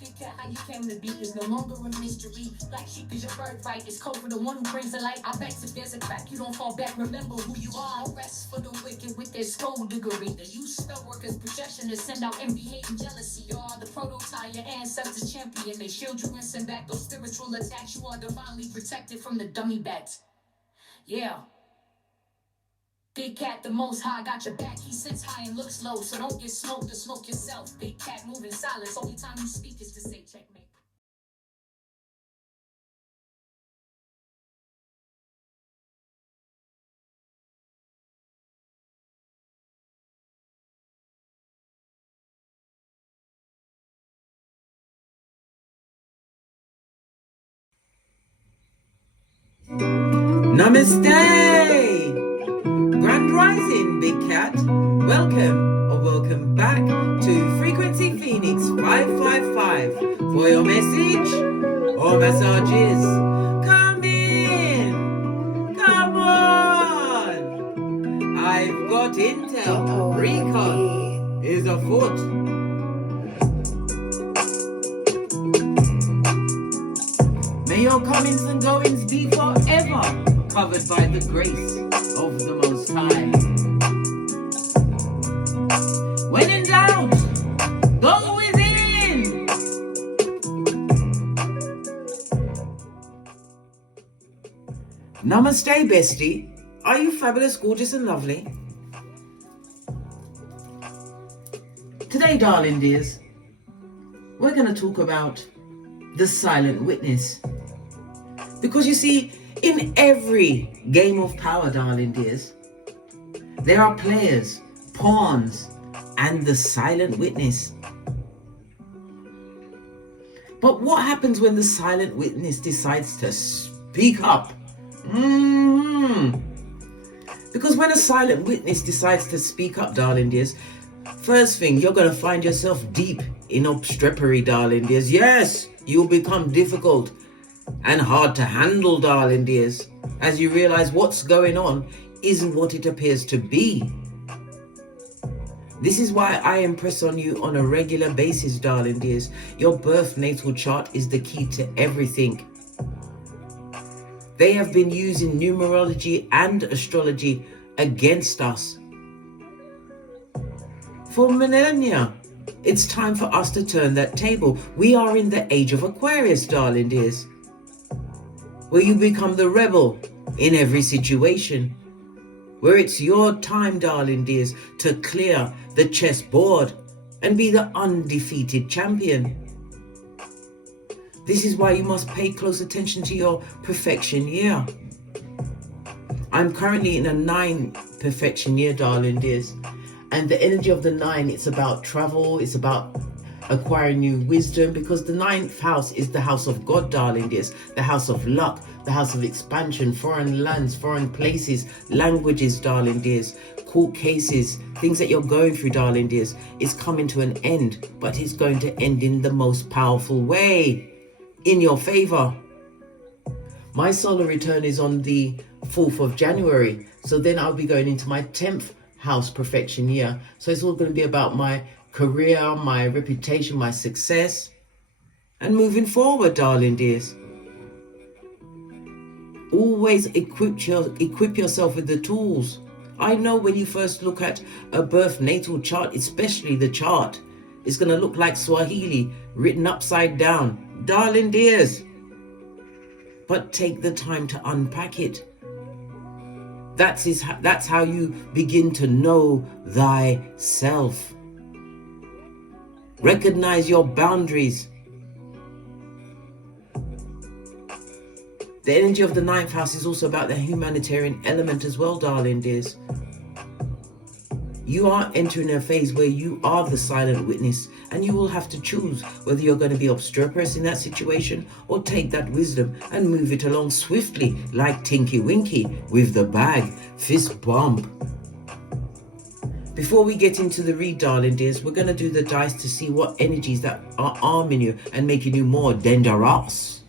Big cat, how you came to be is no longer a mystery. Black sheep is your birthright. It's code for the one who brings the light. I bet if there's a crack, you don't fall back. Remember who you are. No rest for the wicked with their skullduggery. The use spell workers' projection to send out envy, hate, and jealousy. You are the prototype, your ancestors champion. They shield you and send back those spiritual attacks. You are divinely protected from the dummy bats. Yeah. Big cat, the most high, got your back. He sits high and looks low, so don't get smoked or smoke yourself. Big cat moving silence. Only time you speak is to say checkmate. Namaste! Grand Rising, Big Cat. Welcome or welcome back to Frequency Phoenix 555 for your message or massages. Come in! Come on! I've got Intel. Recon is afoot. May your comings and goings be forever covered by the grace of the Most High. When in doubt, go within. Namaste, bestie. Are you fabulous, gorgeous, and lovely? Today, darling dears, we're going to talk about the silent witness. Because you see, in every game of power, darling dears, there are players, pawns, and the silent witness. But what happens when the silent witness decides to speak up? Because when a silent witness decides to speak up, darling dears, first thing, you're going to find yourself deep in obstrepery, darling dears. Yes, you'll become difficult and hard to handle, darling dears, as you realize what's going on isn't what it appears to be. This is why I impress on you on a regular basis, darling dears. Your birth natal chart is the key to everything. They have been using numerology and astrology against us for millennia. It's time for us to turn that table. We are in the age of Aquarius, darling dears, where you become the rebel in every situation, where it's your time, darling dears, to clear the chessboard and be the undefeated champion. This is why you must pay close attention to your perfection year. I'm currently in a 9 perfection year, darling dears, and the energy of the 9, it's about travel, it's about acquiring new wisdom, because the 9th house is the house of God, darling dears, the house of luck, the house of expansion, foreign lands, foreign places, languages, darling dears, court cases, things that you're going through, darling dears, is coming to an end, but it's going to end in the most powerful way, in your favor. My solar return is on the 4th of January, so then I'll be going into my 10th house perfection year. So it's all going to be about my career, my reputation, my success, and moving forward, darling dears. Always equip yourself with the tools. I know when you first look at a birth natal chart, especially the chart, it's going to look like Swahili written upside down, darling dears. But take the time to unpack it. That's how you begin to know thyself. Recognize your boundaries. The energy of the 9th house is also about the humanitarian element as well, darling dears. You are entering a phase where you are the silent witness, and you will have to choose whether you're going to be obstreperous in that situation or take that wisdom and move it along swiftly like Tinky Winky with the bag, fist bump. Before we get into the read, darling dears, we're going to do the dice to see what energies that are arming you and making you more dangerous.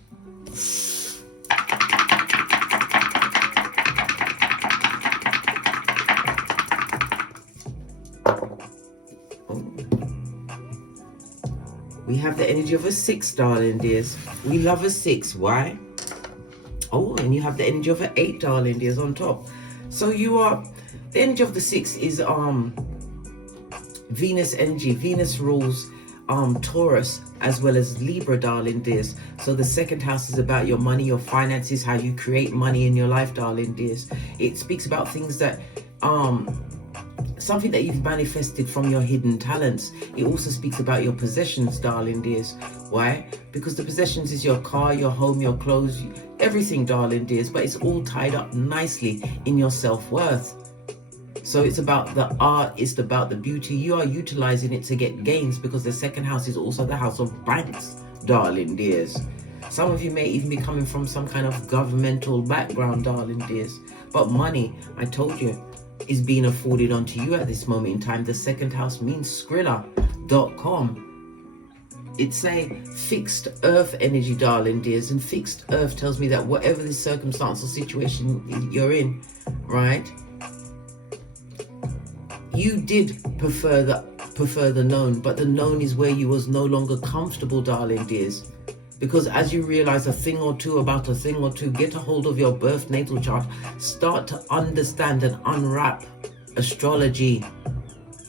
We have the energy of a 6, darling dears. We love a 6. Why? Oh, and you have the energy of an 8, darling dears, on top. So you are, the energy of the 6 is Venus energy. Venus rules Taurus as well as Libra, darling dears. So the second house is about your money, your finances, how you create money in your life, darling dears. It speaks about things that something that you've manifested from your hidden talents. It also speaks about your possessions, darling dears. Why? Because the possessions is your car, your home, your clothes, everything, darling dears, but it's all tied up nicely in your self-worth. So it's about the art, it's about the beauty. You are utilizing it to get gains, because the second house is also the house of banks, darling dears. Some of you may even be coming from some kind of governmental background, darling dears. But money, I told you, is being afforded onto you at this moment in time. The second house means Skrilla.com. It's a fixed earth energy, darling dears. And fixed earth tells me that whatever the circumstance or situation you're in, right? You did prefer the known, but the known is where you was no longer comfortable, darling dears. Because as you realize a thing or two about a thing or two, get a hold of your birth natal chart, start to understand and unwrap astrology.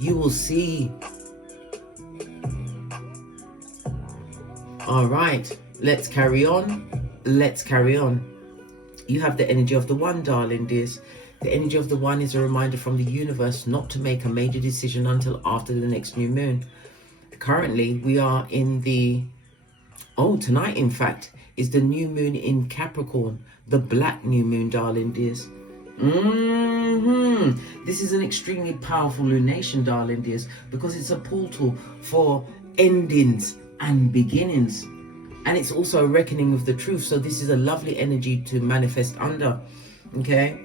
You will see. All right, let's carry on. Let's carry on. You have the energy of the 1, darling dears. The energy of the 1 is a reminder from the universe not to make a major decision until after the next new moon. Currently, we are in the... Oh, tonight, in fact, is the new moon in Capricorn. The black new moon, darling dears. This is an extremely powerful lunation, darling dears, because it's a portal for endings and beginnings. And it's also a reckoning with the truth. So this is a lovely energy to manifest under. Okay?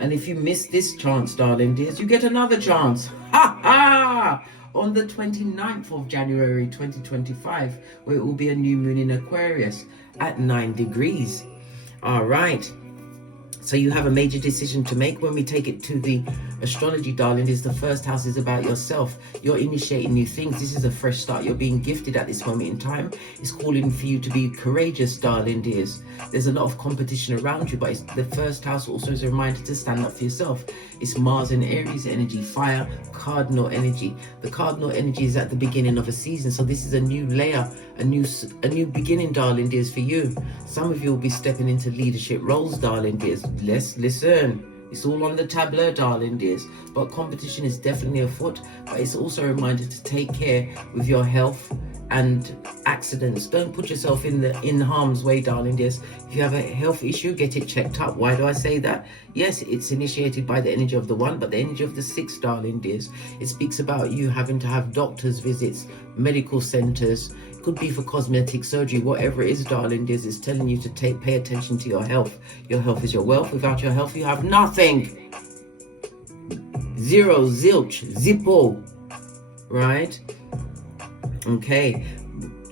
And if you miss this chance, darling dears, you get another chance. Ha ha! On the 29th of January 2025, where it will be a new moon in Aquarius at 9 degrees. All right. So you have a major decision to make. When we take it to the astrology, darling, is the first house is about yourself. You're initiating new things. This is a fresh start. You're being gifted at this moment in time. It's calling for you to be courageous, darling dears. There's a lot of competition around you, but the first house also is a reminder to stand up for yourself. It's Mars and Aries energy, fire, cardinal energy. The cardinal energy is at the beginning of a season. So this is a new layer, a new beginning, darling dears, for you. Some of you will be stepping into leadership roles, darling dears. Let's listen. It's all on the tableau, darling dears. But competition is definitely afoot. But it's also a reminder to take care with your health and accidents. Don't put yourself in harm's way, darling dears. If you have a health issue, get it checked up. Why do I say that? Yes, it's initiated by the energy of the 1, but the energy of the 6, darling dears. It speaks about you having to have doctor's visits, medical centers. It could be for cosmetic surgery, whatever it is, darling dears. It's telling you to pay attention to your health. Your health is your wealth. Without your health, you have nothing. Zero, zilch, zippo. Right? Okay,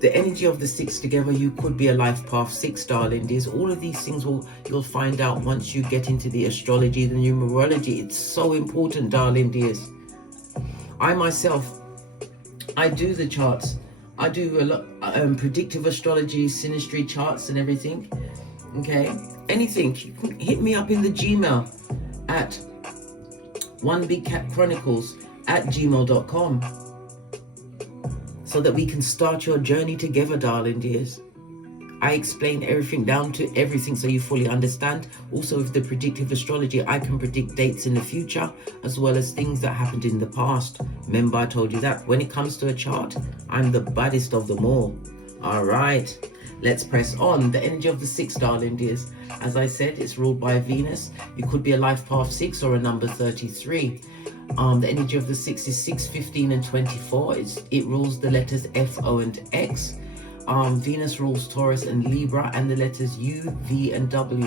the energy of the 6 together, you could be a life path 6, darling dears. All of these things you'll find out once you get into the astrology, the numerology. It's so important, darling dears. I myself, I do the charts. I do a lot predictive astrology, synastry charts and everything. Okay, anything, you can hit me up in the Gmail at onebigcatchronicles@gmail.com. so that we can start your journey together, darling dears. I explain everything down to everything so you fully understand. Also with the predictive astrology, I can predict dates in the future as well as things that happened in the past. Remember, I told you that when it comes to a chart, I'm the baddest of them all. All right, let's press on. The energy of the 6, darling dears. As I said, it's ruled by Venus. You could be a life path 6 or a number 33. The energy of the 6 is 6, 15, and 24. It rules the letters F, O, and X. Venus rules Taurus and Libra, and the letters U, V, and W.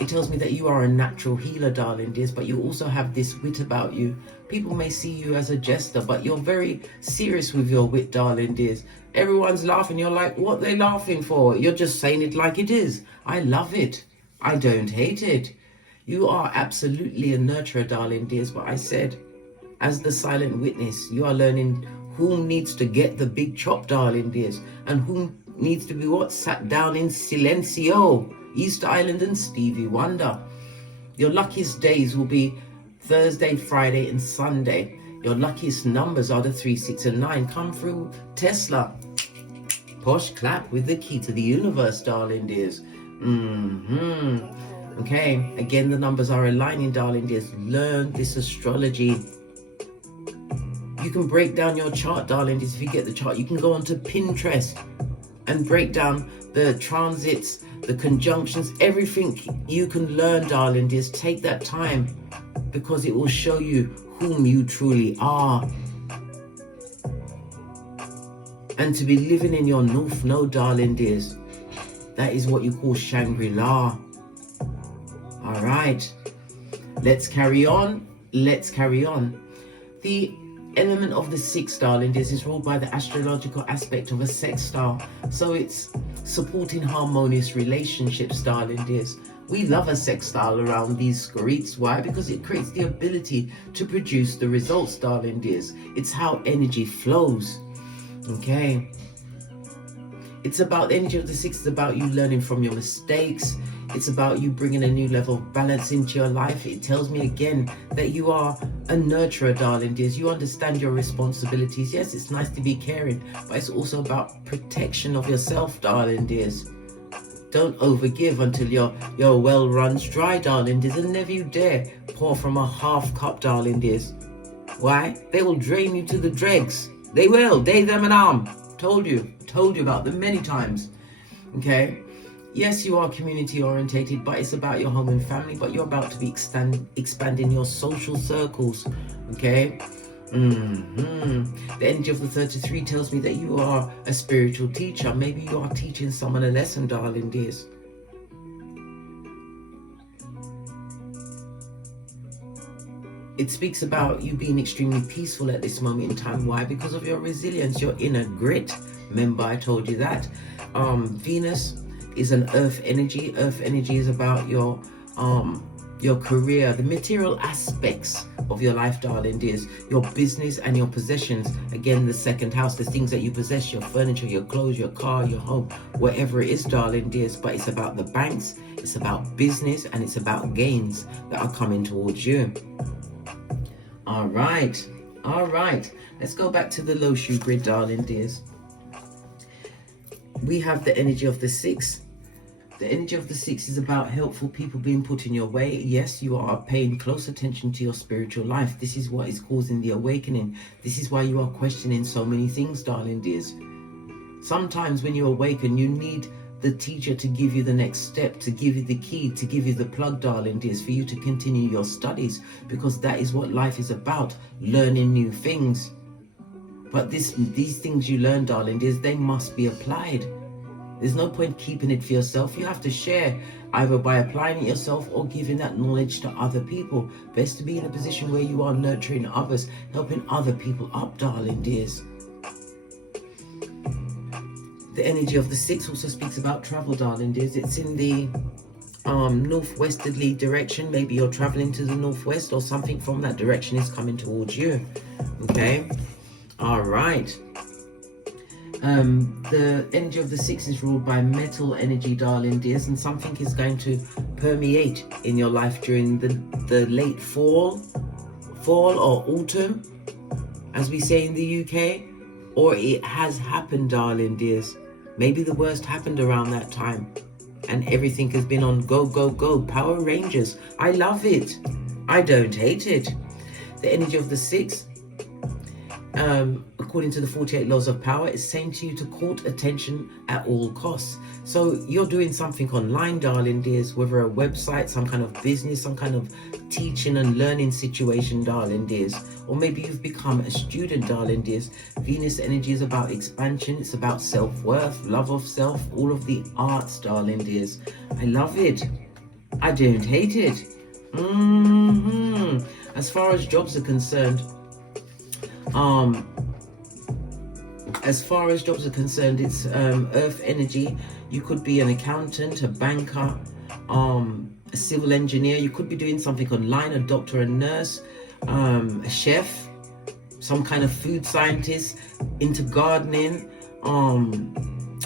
It tells me that you are a natural healer, darling dears, but you also have this wit about you. People may see you as a jester, but you're very serious with your wit, darling dears. Everyone's laughing. You're like, what are they laughing for? You're just saying it like it is. I love it. I don't hate it. You are absolutely a nurturer, darling dears, but I said, as the silent witness, you are learning who needs to get the big chop, darling dears, and who needs to be what? Sat down in silencio. Easter Island and Stevie Wonder. Your luckiest days will be Thursday, Friday, and Sunday. Your luckiest numbers are the 3, 6, and 9. Come through Tesla. Posh clap with the key to the universe, darling dears. Okay, again, the numbers are aligning, darling dears. Learn this astrology. You can break down your chart, darling dears. If you get the chart, you can go onto Pinterest and break down the transits, the conjunctions, everything you can learn, darling dears. Take that time, because it will show you whom you truly are. And to be living in your North Node, darling dears, that is what you call Shangri-La. All right, let's carry on. Let's carry on. The element of the 6, darling dears, is ruled by the astrological aspect of a sextile. So it's supporting harmonious relationships, darling dears. We love a sextile around these streets. Why? Because it creates the ability to produce the results, darling dears. It's how energy flows. Okay. It's about the energy of the 6. It's about you learning from your mistakes. It's about you bringing a new level of balance into your life. It tells me again that you are a nurturer, darling dears. You understand your responsibilities. Yes, it's nice to be caring, but it's also about protection of yourself, darling dears. Don't overgive until your well runs dry, darling dears, and never you dare pour from a half cup, darling dears. Why? They will drain you to the dregs. They will. They, them, and told you about them many times. Okay. Yes, you are community orientated, but it's about your home and family. But you're about to be expanding your social circles. Okay. The energy of the 33 tells me that you are a spiritual teacher. Maybe you are teaching someone a lesson, darling dears. It speaks about you being extremely peaceful at this moment in time. Why? Because of your resilience, your inner grit. Remember, I told you that. Venus is an earth energy. Earth energy is about your career, the material aspects of your life, darling dears, your business and your possessions. Again, the second house, the things that you possess, your furniture, your clothes, your car, your home, whatever it is, darling dears. But it's about the banks, it's about business, and it's about gains that are coming towards you. All right. Let's go back to the low shoe grid, darling dears. We have the energy of the 6. The energy of the 6 is about helpful people being put in your way. Yes, you are paying close attention to your spiritual life. This is what is causing the awakening. This is why you are questioning so many things, darling dears. Sometimes when you awaken, you need the teacher to give you the next step, to give you the key, to give you the plug, darling dears, for you to continue your studies, because that is what life is about, learning new things. But these things you learn, darling dears, they must be applied. There's no point keeping it for yourself. You have to share, either by applying it yourself or giving that knowledge to other people. Best to be in a position where you are nurturing others, helping other people up, darling dears. The energy of the 6 also speaks about travel, darling dears. It's in the northwesterly direction. Maybe you're traveling to the northwest, or something from that direction is coming towards you. Okay. All right. The energy of the 6 is ruled by metal energy, darling dears, and something is going to permeate in your life during the late fall or autumn, as we say in the UK, or it has happened, darling dears. Maybe the worst happened around that time, and everything has been on go, go, go. Power Rangers. I love it. I don't hate it. The energy of the 6, according to the 48 laws of power, is saying to you to court attention at all costs. So you're doing something online, darling dears, whether a website, some kind of business, some kind of teaching and learning situation, darling dears, or maybe you've become a student, darling dears. Venus energy is about expansion. It's about self-worth, love of self, all of the arts, darling dears. I love it. I don't hate it. As far as jobs are concerned, it's earth energy. You could be an accountant, a banker, a civil engineer. You could be doing something online, a doctor, a nurse, a chef, some kind of food scientist, into gardening, an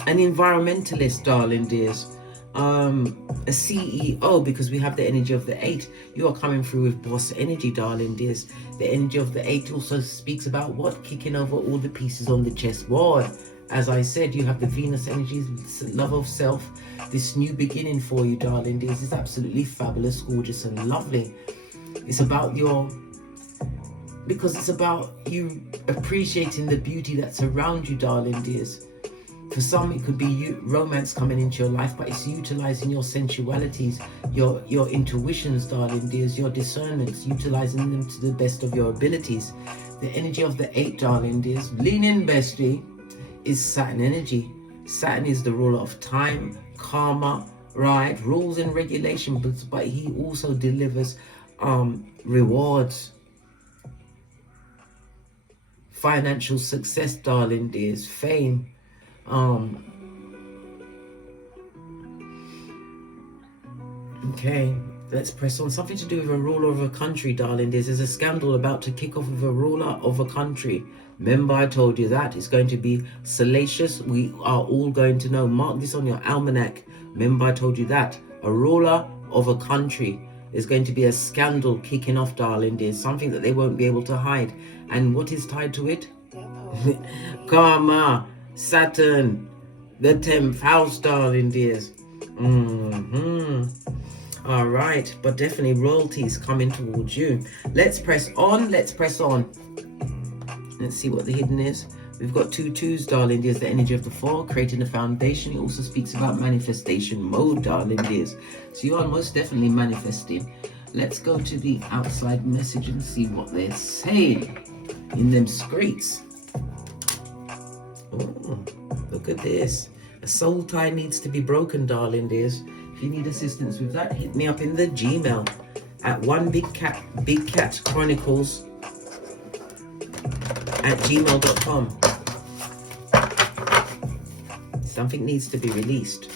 environmentalist, darling dears, a CEO, because we have the energy of the 8. You are coming through with boss energy, darling dears. The energy of the 8 also speaks about what? Kicking over all the pieces on the chessboard. As I said, you have the Venus energy, love of self. This new beginning for you, darling dears, is absolutely fabulous, gorgeous and lovely. It's about because it's about you appreciating the beauty that's around you, darling dears. For some, it could be romance coming into your life, but it's utilizing your sensualities, your intuitions, darling dears, your discernments, utilizing them to the best of your abilities. The energy of the 8, darling dears, lean in, bestie, is Saturn energy. Saturn is the ruler of time, karma, right, rules and regulation, but he also delivers rewards, financial success, darling dears, fame. Okay, let's press on. Something to do with a ruler of a country, darling. There's a scandal about to kick off with a ruler of a country. Remember, I told you that it's going to be salacious. We are all going to know. Mark this on your almanac. Remember, I told you that. A ruler of a country. There's going to be a scandal kicking off, darling. There's something that they won't be able to hide. And what is tied to it? Karma, Saturn, the 10th house, darling dears. All right, but definitely royalty is coming towards you. Let's press on. Let's press on. Let's see what the hidden is. We've got 2 2s, darling dears. The energy of the 4, creating a foundation. It also speaks about manifestation mode, darling dears. So you are most definitely manifesting. Let's go to the outside message and see what they're saying in them streets. Oh, look at this. A soul tie needs to be broken, darling dears. If you need assistance with that, hit me up in the Gmail at onebigcatchronicles@gmail.com. Something needs to be released.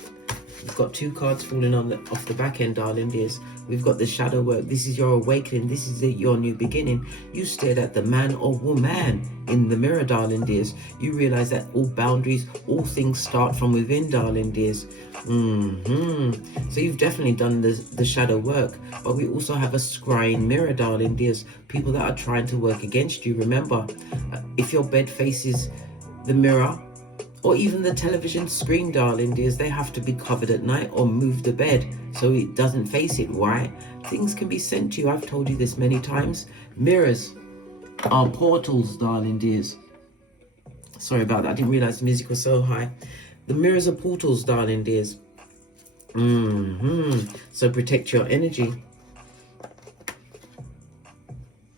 We've got 2 cards falling off the back end, darling dears. We've got the shadow work. This is your awakening. This is your new beginning. You stared at the man or woman in the mirror, darling dears. You realize that all boundaries, all things start from within, darling dears. So you've definitely done the shadow work. But we also have a scrying mirror, darling dears. People that are trying to work against you. Remember, if your bed faces the mirror, or even the television screen, darling dears, they have to be covered at night or move the bed so it doesn't face it. Why? Things can be sent to you. I've told you this many times. Mirrors are portals, darling dears. Sorry about that. I didn't realize the music was so high. The mirrors are portals, darling dears. So protect your energy.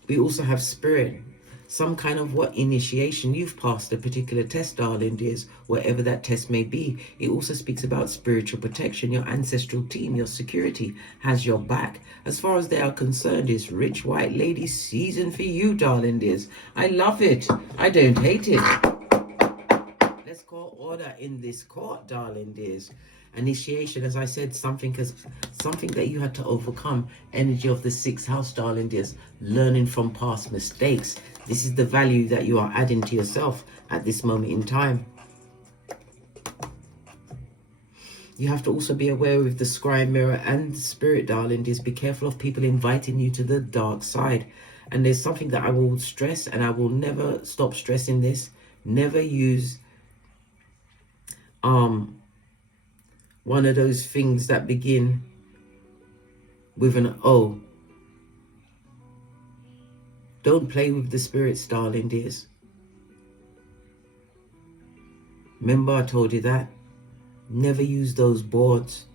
We also have spirit. Some kind of initiation. You've passed a particular test, darling dears, whatever that test may be. It also speaks about spiritual protection. Your ancestral team, your security has your back. As far as they are concerned, it's rich white lady season for you, darling dears. I love it. I don't hate it. Let's call order in this court, darling dears. Initiation, as I said, something that you had to overcome. Energy of the 6th house, darling dears. Learning from past mistakes. This is the value that you are adding to yourself at this moment in time. You have to also be aware with the scrying mirror and the spirit, darling dears. Be careful of people inviting you to the dark side. And there's something that I will stress, and I will never stop stressing this. Never use one of those things that begin with an O. Don't play with the spirits, darling dears. Remember, I told you that. Never use those boards.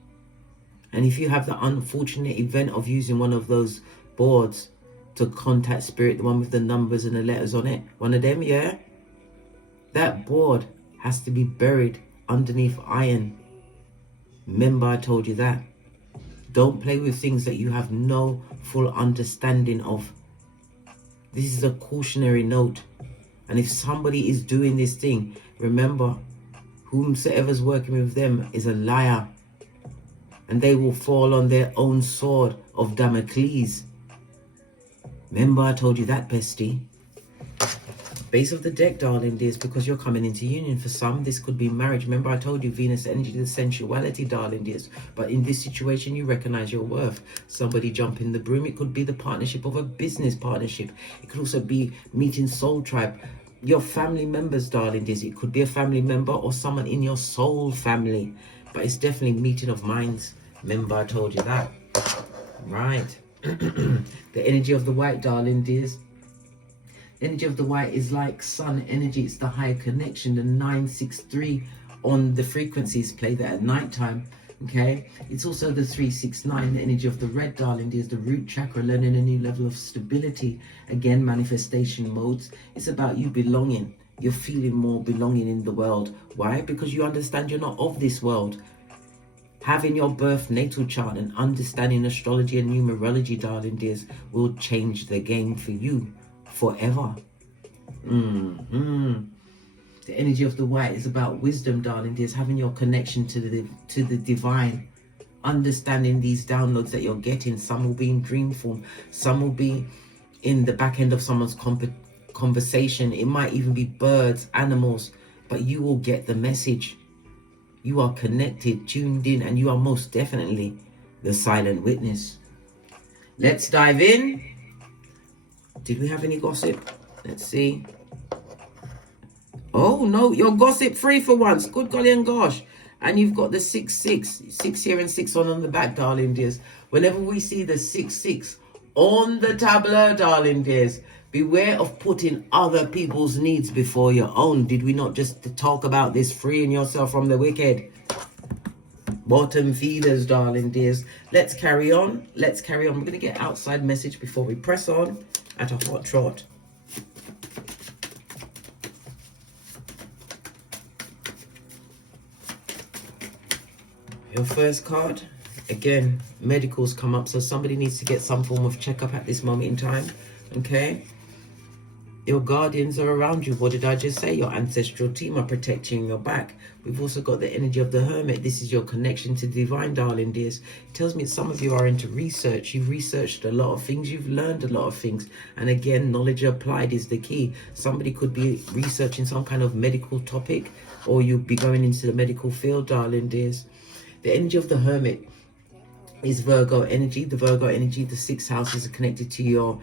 And if you have the unfortunate event of using one of those boards to contact spirit, the one with the numbers and the letters on it, one of them, yeah? That board has to be buried underneath iron. Remember, I told you that. Don't play with things that you have no full understanding of. This is a cautionary note. And if somebody is doing this thing, remember, whomsoever's working with them is a liar. And they will fall on their own sword of Damocles. Remember, I told you that, bestie. Base of the deck, darling dears, because you're coming into union. For some, this could be marriage. Remember, I told you Venus energy, the sensuality, darling dears. But in this situation, you recognize your worth. Somebody jump in the broom. It could be the partnership of a business partnership. It could also be meeting soul tribe. Your family members, darling dears. It could be a family member or someone in your soul family. But it's definitely meeting of minds. Remember, I told you that. Right. The energy of the white, darling dears. Energy of the white is like sun energy. It's the higher connection, the 963 on the frequencies. Play that at night time. Okay, it's also the 369, the energy of the red, darling dears, the root chakra, learning a new level of stability. Again, manifestation modes. It's about you belonging. You're feeling more belonging in the world. Why? Because you understand you're not of this world. Having your birth natal chart and understanding astrology and numerology, darling dears, will change the game for you forever. The energy of the white is about wisdom, darling dears, having your connection to the divine, understanding these downloads that you're getting. Some will be in dream form, some will be in the back end of someone's conversation. It might even be birds, animals, but you will get the message. You are connected, tuned in, and you are most definitely the silent witness. Let's dive in. Did we have any gossip? Let's see. Oh no, you're gossip free for once. Good golly and gosh. And you've got the 6-6. 6 here and 6 on the back, darling dears. Whenever we see the 6-6 on the tableau, darling dears, beware of putting other people's needs before your own. Did we not just talk about this, freeing yourself from the wicked? Bottom feeders, darling dears. Let's carry on. Let's carry on. We're going to get outside message before we press on at a hot trot. Your first card, again, medicals come up, so somebody needs to get some form of checkup at this moment in time. Okay, your guardians are around you. What did I just say? Your ancestral team are protecting your back. We've also got the energy of the hermit. This is your connection to divine, darling dears. It tells me some of you are into research. You've researched a lot of things. You've learned a lot of things. And again, knowledge applied is the key. Somebody could be researching some kind of medical topic, or you'll be going into the medical field, darling dears. The energy of the hermit is Virgo energy. The Virgo energy, the 6th house is connected to your,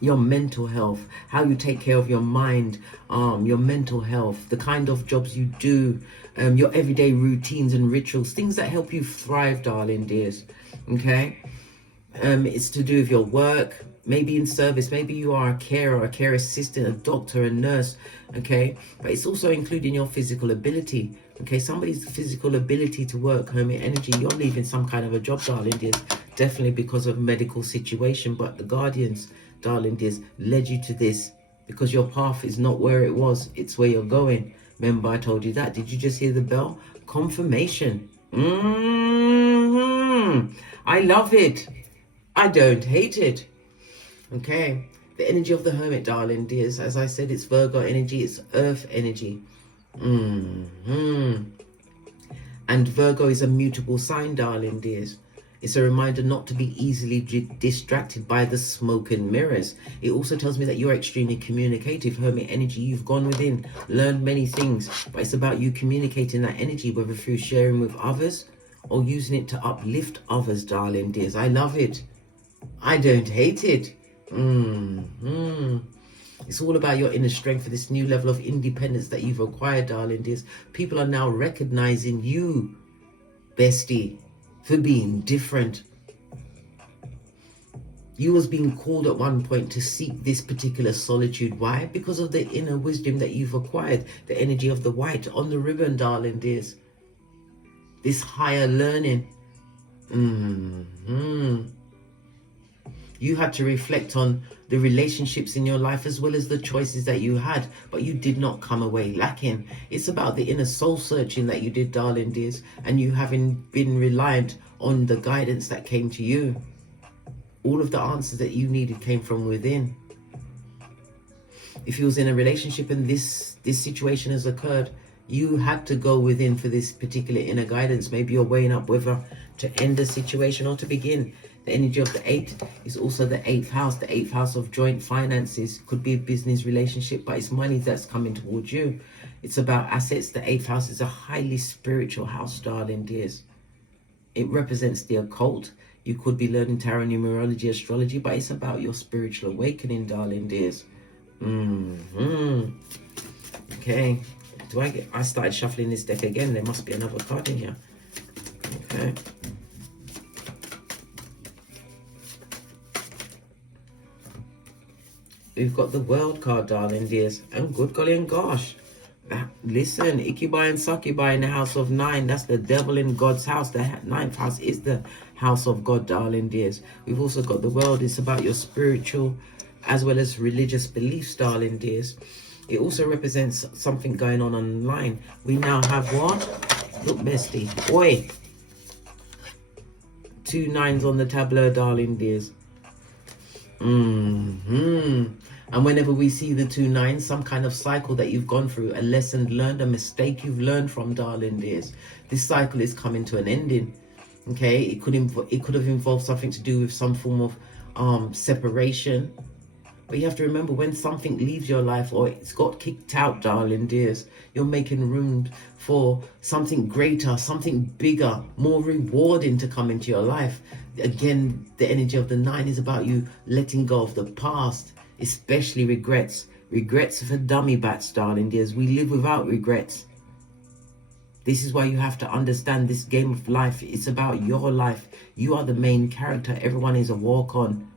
your mental health, how you take care of your mind, your mental health, the kind of jobs you do, your everyday routines and rituals, things that help you thrive, darling dears. Okay, it's to do with your work, maybe in service, maybe you are a carer, a care assistant, a doctor, a nurse. Okay, but it's also including your physical ability. Okay, somebody's physical ability to work, hermit energy, you're leaving some kind of a job, darling dears, definitely because of medical situation. But the guardians, darling dears, led you to this because your path is not where it was, it's where you're going. Remember, I told you that. Did you just hear the bell? Confirmation. I love it. I don't hate it. Okay, the energy of the hermit, darling dears, as I said, it's Virgo energy, it's earth energy. And Virgo is a mutable sign, darling dears. It's a reminder not to be easily distracted by the smoke and mirrors. It also tells me that you're extremely communicative, hermit energy. You've gone within, learned many things, but it's about you communicating that energy, whether through sharing with others or using it to uplift others, darling dears. I love it. I don't hate it. It's all about your inner strength for this new level of independence that you've acquired, darling dears. People are now recognizing you, bestie, for being different. You was being called at one point to seek this particular solitude. Why? Because of the inner wisdom that you've acquired. The energy of the white on the ribbon, darling dears. This higher learning. You had to reflect on the relationships in your life as well as the choices that you had, but you did not come away lacking. It's about the inner soul searching that you did, darling dears, and you having been reliant on the guidance that came to you. All of the answers that you needed came from within. If you was in a relationship and this situation has occurred, you had to go within for this particular inner guidance. Maybe you're weighing up whether to end the situation or to begin. The energy of the 8 is also the 8th house. The 8th house of joint finances. Could be a business relationship, but it's money that's coming towards you. It's about assets. The 8th house is a highly spiritual house, darling dears. It represents the occult. You could be learning tarot, numerology, astrology, but it's about your spiritual awakening, darling dears. Okay. I started shuffling this deck again. There must be another card in here. Okay. We've got the World card, darling dears. And good golly and gosh. Listen, Ikibai and Sakibai in the house of 9. That's the devil in God's house. The 9th house is the house of God, darling dears. We've also got the World. It's about your spiritual as well as religious beliefs, darling dears. It also represents something going on online. We now have what? Look, bestie. Oi. 2 9s on the tableau, darling dears. And whenever we see the 2 9s, some kind of cycle that you've gone through, a lesson learned, a mistake you've learned from, darling dears. This cycle is coming to an ending. Okay, it could have involved something to do with some form of separation. But you have to remember, when something leaves your life or it's got kicked out, darling dears, you're making room for something greater, something bigger, more rewarding to come into your life. Again, the energy of the 9 is about you letting go of the past, especially regrets. Regrets for dummy bats, darling dears. We live without regrets. This is why you have to understand this game of life. It's about your life. You are the main character. Everyone is a walk-on.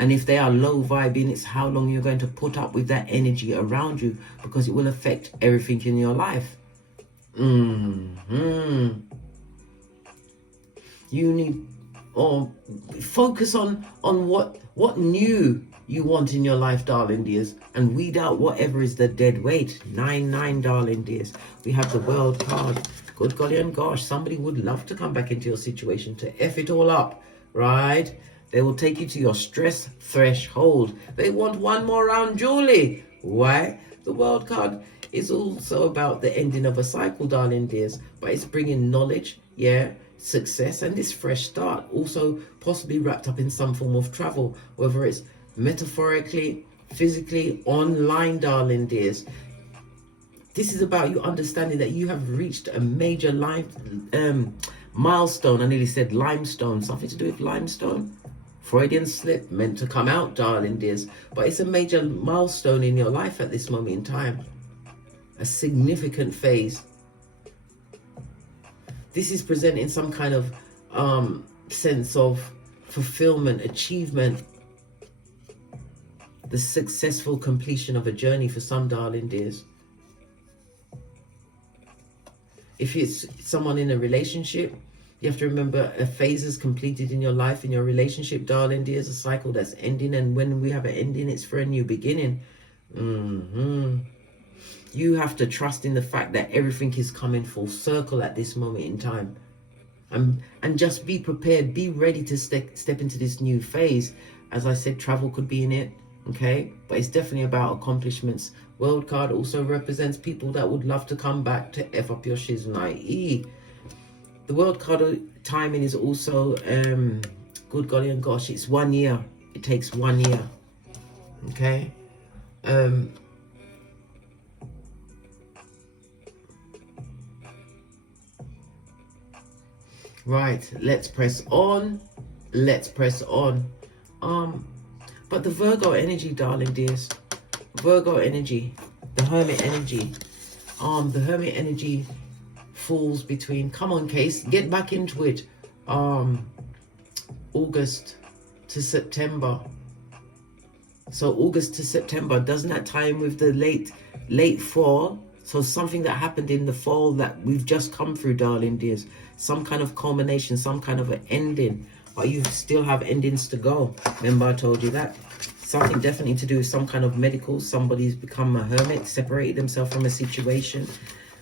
And if they are low vibing, it's how long you're going to put up with that energy around you, because it will affect everything in your life. You need focus on what new you want in your life, darling dears, and weed out whatever is the dead weight. 9 9, darling dears. We have the World card. Good golly and gosh, somebody would love to come back into your situation to F it all up, right? They will take you to your stress threshold. They want one more round, Julie. Why? The World card is also about the ending of a cycle, darling dears, but it's bringing knowledge, success, and this fresh start. Also possibly wrapped up in some form of travel, whether it's metaphorically, physically, online, darling dears. This is about you understanding that you have reached a major milestone. I nearly said limestone. Something to do with limestone. Freudian slip, meant to come out, darling dears. But it's a major milestone in your life at this moment in time. A significant phase. This is presenting some kind of sense of fulfillment, achievement. The successful completion of a journey for some, darling dears. If it's someone in a relationship, you have to remember a phase is completed in your life, in your relationship, darling dears, a cycle that's ending. And when we have an ending, it's for a new beginning. You have to trust in the fact that everything is coming full circle at this moment in time. And just be prepared, be ready to step into this new phase. As I said, travel could be in it, okay? But it's definitely about accomplishments. World card also represents people that would love to come back to F up your shiznai. The World card timing is also, good golly and gosh, it's 1 year. It takes 1 year, okay? Right, let's press on. Let's press on. But the Virgo energy, darling dears. Virgo energy, the Hermit energy. The Hermit energy falls between, come on Case, get back into it, August to September. So August to September, doesn't that time with the late fall? So something that happened in the fall that we've just come through, darling dears. Some kind of culmination, some kind of an ending. But you still have endings to go. Remember I told you that. Something definitely to do with some kind of medical. Somebody's become a hermit, separated themselves from a situation.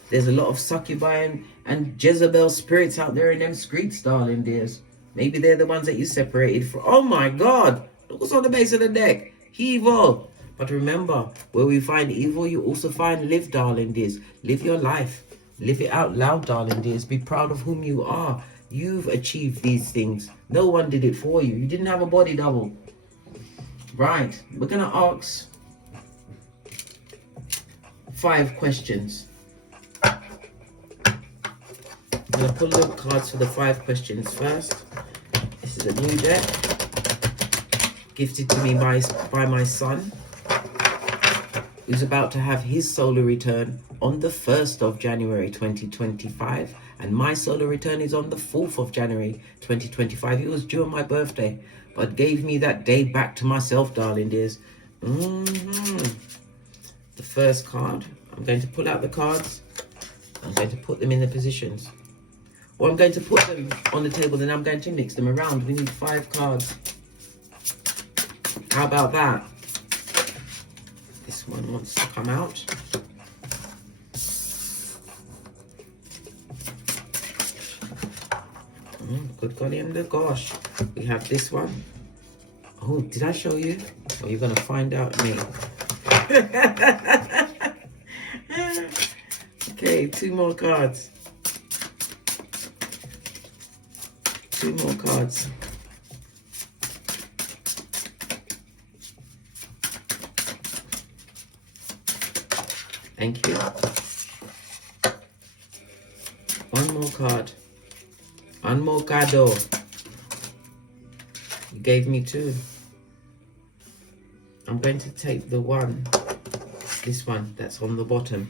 There's a lot of succubi and Jezebel spirits out there in them streets, darling dears. Maybe they're the ones that you separated from. Oh my God. Look what's on the base of the deck. Evil. But remember, where we find evil, you also find live, darling dears. Live your life. Live it out loud, darling dears. Be proud of whom you are. You've achieved these things. No one did it for you. You didn't have a body double. Right, we're going to ask 5 questions. I'm going to pull the cards for the 5 questions first. This is a new deck, gifted to me by my son, who's about to have his solar return on the 1st of January 2025. And my solar return is on the 4th of January 2025. It was due on my birthday, but gave me that day back to myself, darling dears. The first card, I'm going to pull out the cards. I'm going to put them in the positions. Or I'm going to put them on the table, then I'm going to mix them around. We need 5 cards. How about that? This one wants to come out. Good golly and the gosh. We have this one. Oh, did I show you? Well, you're going to find out me. Okay, 2 more cards. 2 more cards. Thank you. 1 more card. 1 more card. You gave me 2. I'm going to take the one, this one that's on the bottom.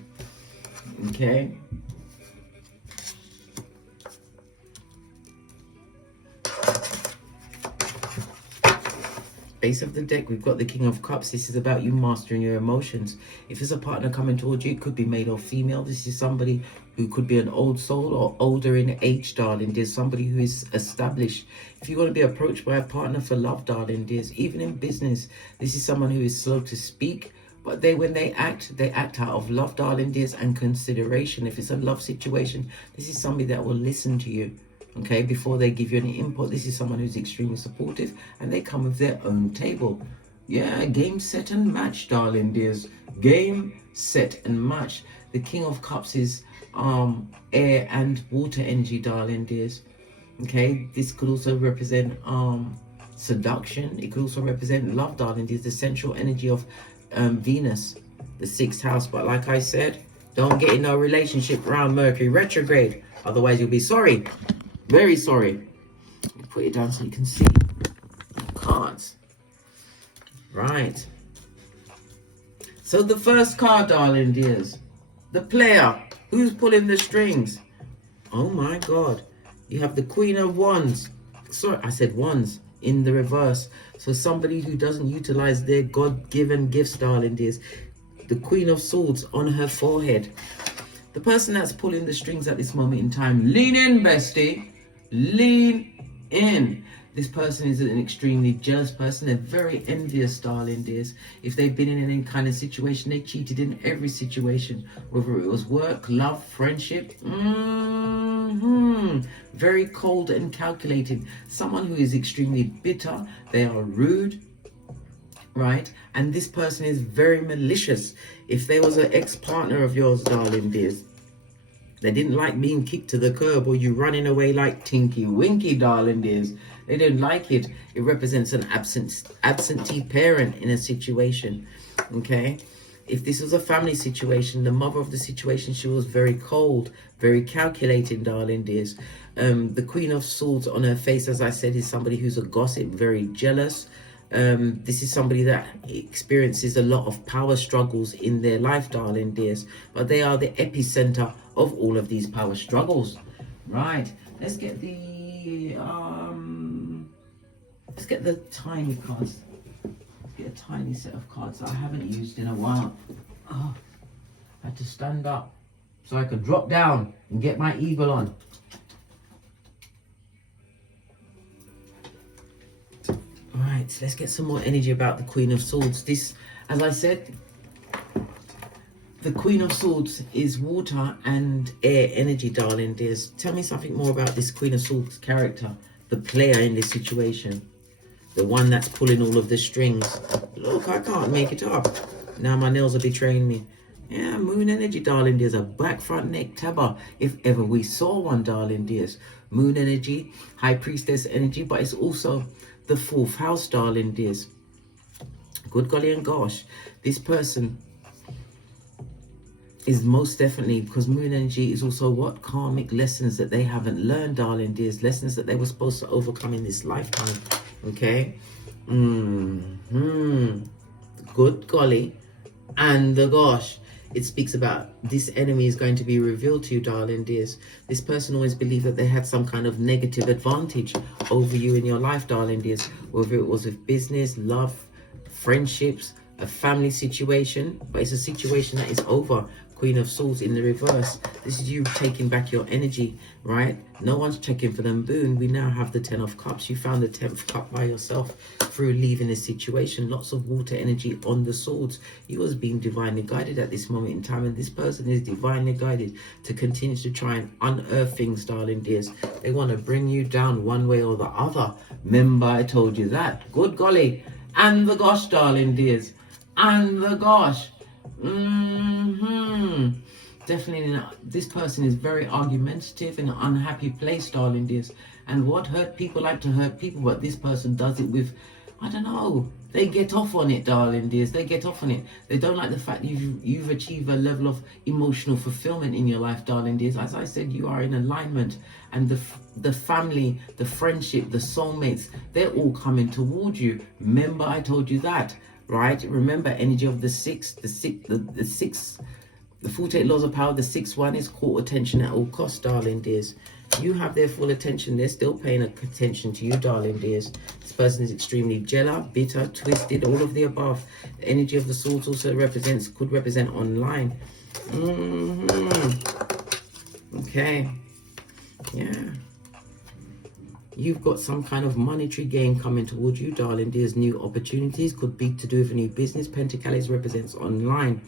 Okay. Base of the deck, we've got the King of Cups. This is about you mastering your emotions. If there's a partner coming towards you, it could be male or female. This is somebody who could be an old soul or older in age, darling dears. Somebody who is established. If you want to be approached by a partner for love, darling dears, even in business, this is someone who is slow to speak, but when they act out of love, darling dears, and consideration. If it's a love situation, this is somebody that will listen to you. Okay, before they give you any input. This is someone who's extremely supportive, and they come with their own table. Yeah, game, set, and match, darling dears. Game, set, and match. The King of Cups is air and water energy, darling dears. Okay, this could also represent seduction. It could also represent love, darling dears. The central energy of Venus, the 6th house. But like I said, don't get in no relationship around Mercury retrograde. Otherwise, you'll be sorry. Very sorry. Put it down so you can see the cards. Right. So the first card, darling dears. The player. Who's pulling the strings? Oh my God. You have the Queen of Wands. Sorry, I said Wands in the reverse. So somebody who doesn't utilize their God-given gifts, darling dears. The Queen of Swords on her forehead. The person that's pulling the strings at this moment in time. Lean in, bestie. Lean in. This person is an extremely jealous person. They're very envious, darling dears. If they've been in any kind of situation, they cheated in every situation, whether it was work, love, friendship. Very cold and calculating. Someone who is extremely bitter. They are rude, right? And this person is very malicious. If there was an ex-partner of yours, darling dears, they didn't like being kicked to the curb, or you running away like Tinky Winky, darling dears. They didn't like it. It represents an absentee parent in a situation, okay? If this was a family situation, the mother of the situation, she was very cold, very calculating, darling dears. The Queen of Swords on her face, as I said, is somebody who's a gossip, very jealous. This is somebody that experiences a lot of power struggles in their life, darling dears. But they are the epicenter of all of these power struggles. Right. Let's get the tiny cards. Let's get a tiny set of cards that I haven't used in a while. Oh, I had to stand up so I could drop down and get my eagle on. Right, let's get some more energy about the Queen of Swords. This, as I said, the Queen of Swords is water and air energy, darling dears. Tell me something more about this Queen of Swords character, the player in this situation, the one that's pulling all of the strings. Look, I can't make it up. Now my nails are betraying me. Yeah, moon energy, darling dears. A back, front, neck, tabber, if ever we saw one, darling dears. Moon energy, high priestess energy, but it's also the fourth house, darling dears. Good golly and gosh, this person is most definitely, because moon energy is also what? Karmic lessons that they haven't learned, darling dears. Lessons that they were supposed to overcome in this lifetime. Okay? Good golly and the gosh. It speaks about this enemy is going to be revealed to you, darling dears. This person always believed that they had some kind of negative advantage over you in your life, darling dears. Whether it was with business, love, friendships, a family situation. But it's a situation that is over. Queen of Swords in the reverse. This is you taking back your energy, right? No one's checking for them. Boom, we now have the 10 of Cups. You found the 10th cup by yourself through leaving this situation. Lots of water energy on the swords. You was being divinely guided at this moment in time, and this person is divinely guided to continue to try and unearth things, darling dears. They want to bring you down one way or the other. Remember, I told you that. Good golly. And the gosh, darling dears. And the gosh. Definitely, this person is very argumentative in an unhappy place, darling dears. And what hurt people like to hurt people, but this person does it with, I don't know, they get off on it, darling dears. They get off on it. They don't like the fact you've achieved a level of emotional fulfillment in your life, darling dears. As I said, you are in alignment, and the family, the friendship, the soulmates, they're all coming towards you. Remember, I told you that. Right? Remember, energy of the 48 laws of power. The 6th one is court attention at all costs, darling dears. You have their full attention. They're still paying attention to you, darling dears. This person is extremely jealous, bitter, twisted, all of the above. The energy of the swords also could represent online. Okay. Yeah. You've got some kind of monetary gain coming towards you, darling dears. New opportunities could be to do with a new business. Pentacles represents online.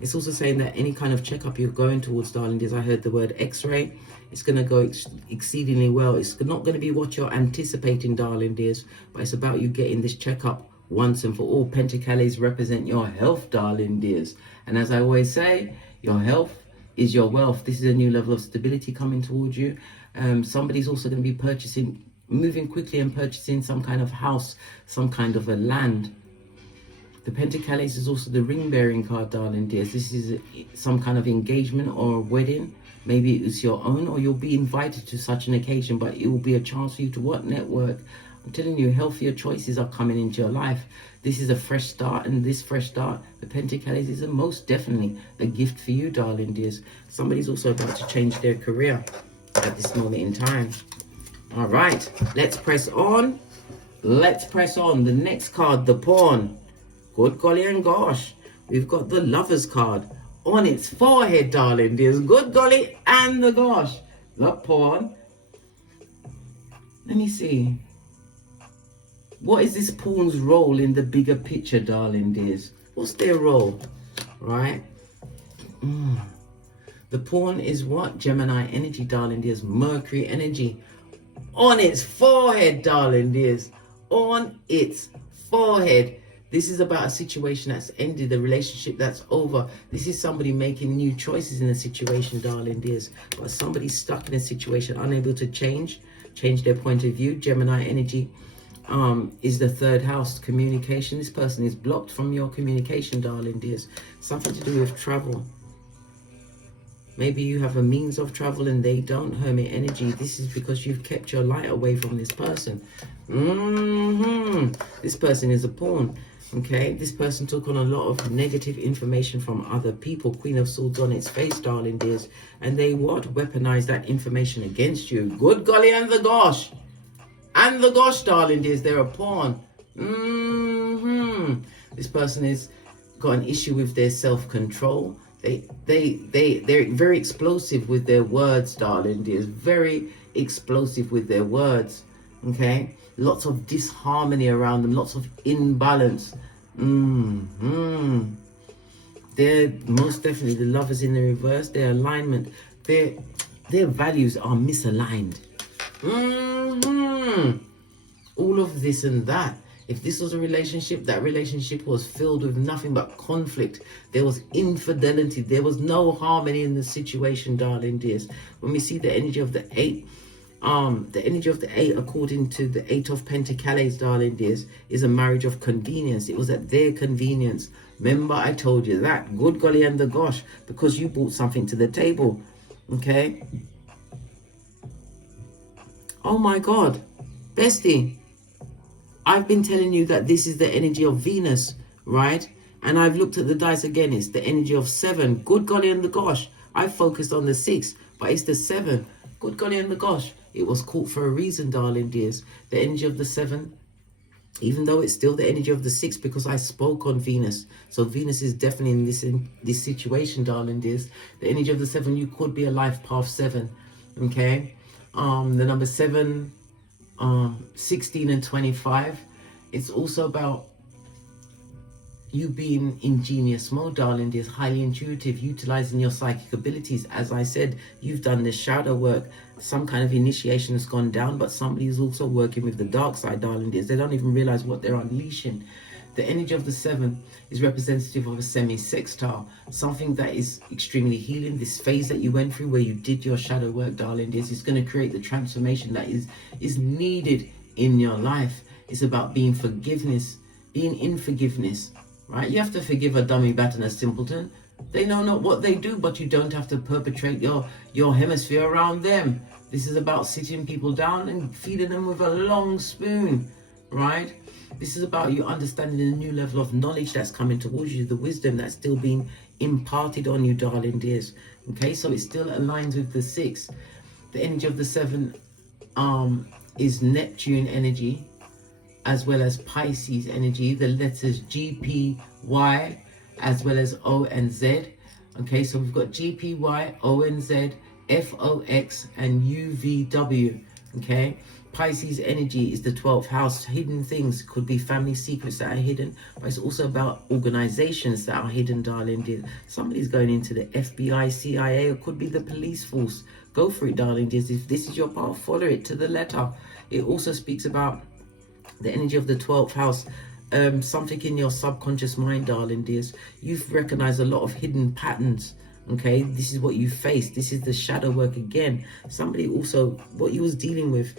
It's also saying that any kind of checkup you're going towards, darling dears, I heard the word x-ray. It's going to go exceedingly well. It's not going to be what you're anticipating, darling dears, but it's about you getting this checkup once and for all. Pentacles represent your health, darling dears. And as I always say, your health is your wealth. This is a new level of stability coming towards you. Somebody's also going to be moving quickly and purchasing some kind of house, some kind of a land. The Pentacles is also the ring bearing card, darling dears. This is some kind of engagement or a wedding. Maybe it's your own, or you'll be invited to such an occasion, but it will be a chance for you to network. I'm telling you, healthier choices are coming into your life. This is a fresh start, and this fresh start, the Pentacles, is most definitely a gift for you, darling dears. Somebody's also about to change their career at this moment in time. All right, let's press on. Let's press on. The next card, the Pawn. Good golly and gosh, we've got the Lover's card on its forehead, darling dears. Good golly and the gosh, the Pawn. Let me see. What is this pawn's role in the bigger picture, darling dears? What's their role, right? The Pawn is what? Gemini energy, darling dears. Mercury energy on its forehead, darling dears. On its forehead. This is about a situation that's ended, a relationship that's over. This is somebody making new choices in a situation, darling dears. But somebody's stuck in a situation, unable to change their point of view. Gemini energy is the 3rd house, communication. This person is blocked from your communication, darling dears. Something to do with travel. Maybe you have a means of travel and they don't. Hermit energy. This is because you've kept your light away from this person. This person is a pawn. Okay, this person took on a lot of negative information from other people. Queen of Swords on its face, darling dears. And they what? Weaponize that information against you. Good golly and the gosh. And the gosh, darling dears. They're a pawn. This person has got an issue with their self-control. They're very explosive with their words, darling dears. Very explosive with their words. Okay, lots of disharmony around them, lots of imbalance. They're most definitely the Lovers in the reverse. Their alignment, their values are misaligned. All of this and that If this was a relationship, that relationship was filled with nothing but conflict. There was infidelity. There was no harmony in the situation, darling dears. When we see the energy of the 8, according to the 8 of Pentacles, darling dears, is a marriage of convenience. It was at their convenience. Remember, I told you that. Good golly and the gosh, because you brought something to the table. Okay? Oh my God. Bestie, I've been telling you that this is the energy of Venus, right? And I've looked at the dice again. It's the energy of 7. Good golly and the gosh. I focused on the 6, but it's the 7. Good golly and the gosh. It was caught for a reason, darling dears. The energy of the 7, even though it's still the energy of the 6, because I spoke on Venus. So Venus is definitely in this situation, darling dears. The energy of the 7, you could be a life path 7. Okay? The number 7, 16 and 25. It's also about you being in genius mode, darling dears, highly intuitive, utilizing your psychic abilities. As I said, you've done the shadow work. Some kind of initiation has gone down, but somebody is also working with the dark side, darling dears. They don't even realize what they're unleashing. The energy of the 7 is representative of a semi-sextile, something that is extremely healing. This phase that you went through where you did your shadow work, darling dears, is going to create the transformation that is needed in your life. It's about being in forgiveness, right? You have to forgive a dummy, bat, and a simpleton. They know not what they do, but you don't have to perpetrate your hemisphere around them. This is about sitting people down and feeding them with a long spoon, right? This is about you understanding a new level of knowledge that's coming towards you, the wisdom that's still being imparted on you, darling dears. Okay, so it still aligns with the 6. The energy of the 7 is Neptune energy, as well as Pisces energy. The letters G, P, Y, as well as O and Z. Okay, so we've got G, P, Y, O and Z, F, O, X, and U, V, W. Okay, Pisces energy is the 12th house. Hidden things could be family secrets that are hidden, but it's also about organizations that are hidden, darling dear. Somebody's going into the FBI, CIA, or could be the police force. Go for it, darling dears. If this is your path, follow it to the letter. It also speaks about the energy of the 12th house. Something in your subconscious mind, darling dears. You've recognized a lot of hidden patterns. Okay, this is what you face. This is the shadow work again. Somebody also, what you was dealing with,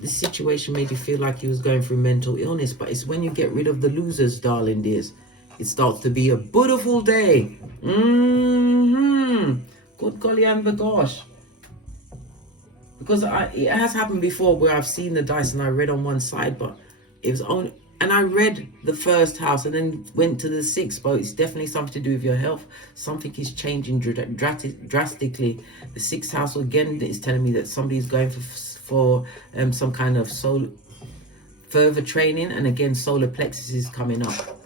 this situation made you feel like you was going through mental illness, but it's when you get rid of the losers, darling dears, it starts to be a beautiful day. Good golly and the gosh. Because it has happened before where I've seen the dice and I read on one side, but it was only, and I read the first house and then went to the 6th, but it's definitely something to do with your health. Something is changing drastically. The 6th house again is telling me that somebody's going for some kind of soul further training, and again solar plexus is coming up.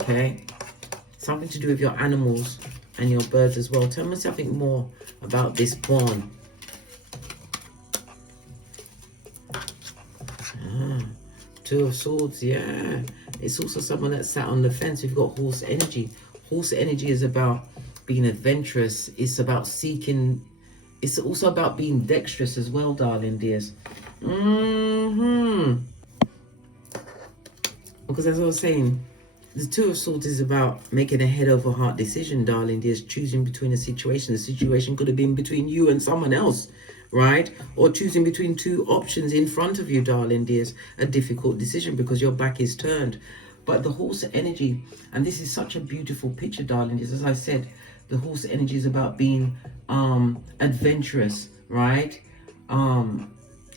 Okay, something to do with your animals and your birds as well. Tell me something more about this pawn. Two of Swords, yeah. It's also someone that sat on the fence. We've got horse energy. Horse energy is about being adventurous. It's about seeking. It's also about being dexterous as well, darling dears. Because as I was saying, the Two of Swords is about making a head over heart decision, darling dears. Choosing between a situation. The situation could have been between you and someone else, right? Or choosing between two options in front of you, darling dears. A difficult decision because your back is turned. But the horse energy, and this is such a beautiful picture, darling dears. As I said, the horse energy is about being adventurous, right?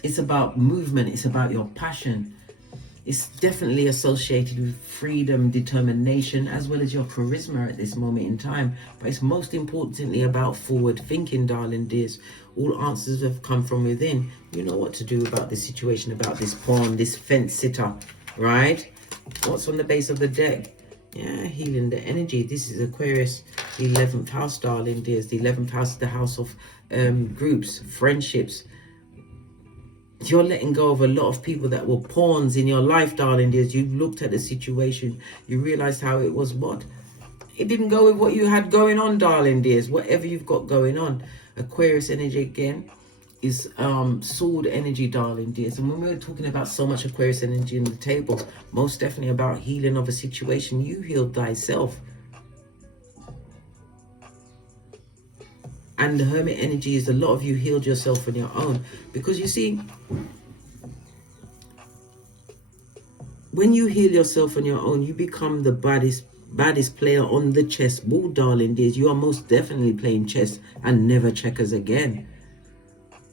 It's about movement. It's about your passion. It's definitely associated with freedom, determination, as well as your charisma at this moment in time. But it's most importantly about forward thinking, darling dears. All answers have come from within. You know what to do about this situation, about this pawn, this fence sitter, right? What's on the base of the deck? Yeah, healing the energy. This is Aquarius, the 11th house, darling dears. The 11th house is the house of groups, friendships. You're letting go of a lot of people that were pawns in your life, darling dears. You looked at the situation. You realized how it was what? It didn't go with what you had going on, darling dears. Whatever you've got going on. Aquarius energy again is sword energy, darling dears. And when we're talking about so much Aquarius energy in the table, most definitely about healing of a situation. You healed thyself. And the Hermit energy is a lot of you healed yourself on your own. Because you see, when you heal yourself on your own, you become the baddest player on the chessboard, darling dears. You are most definitely playing chess and never checkers again.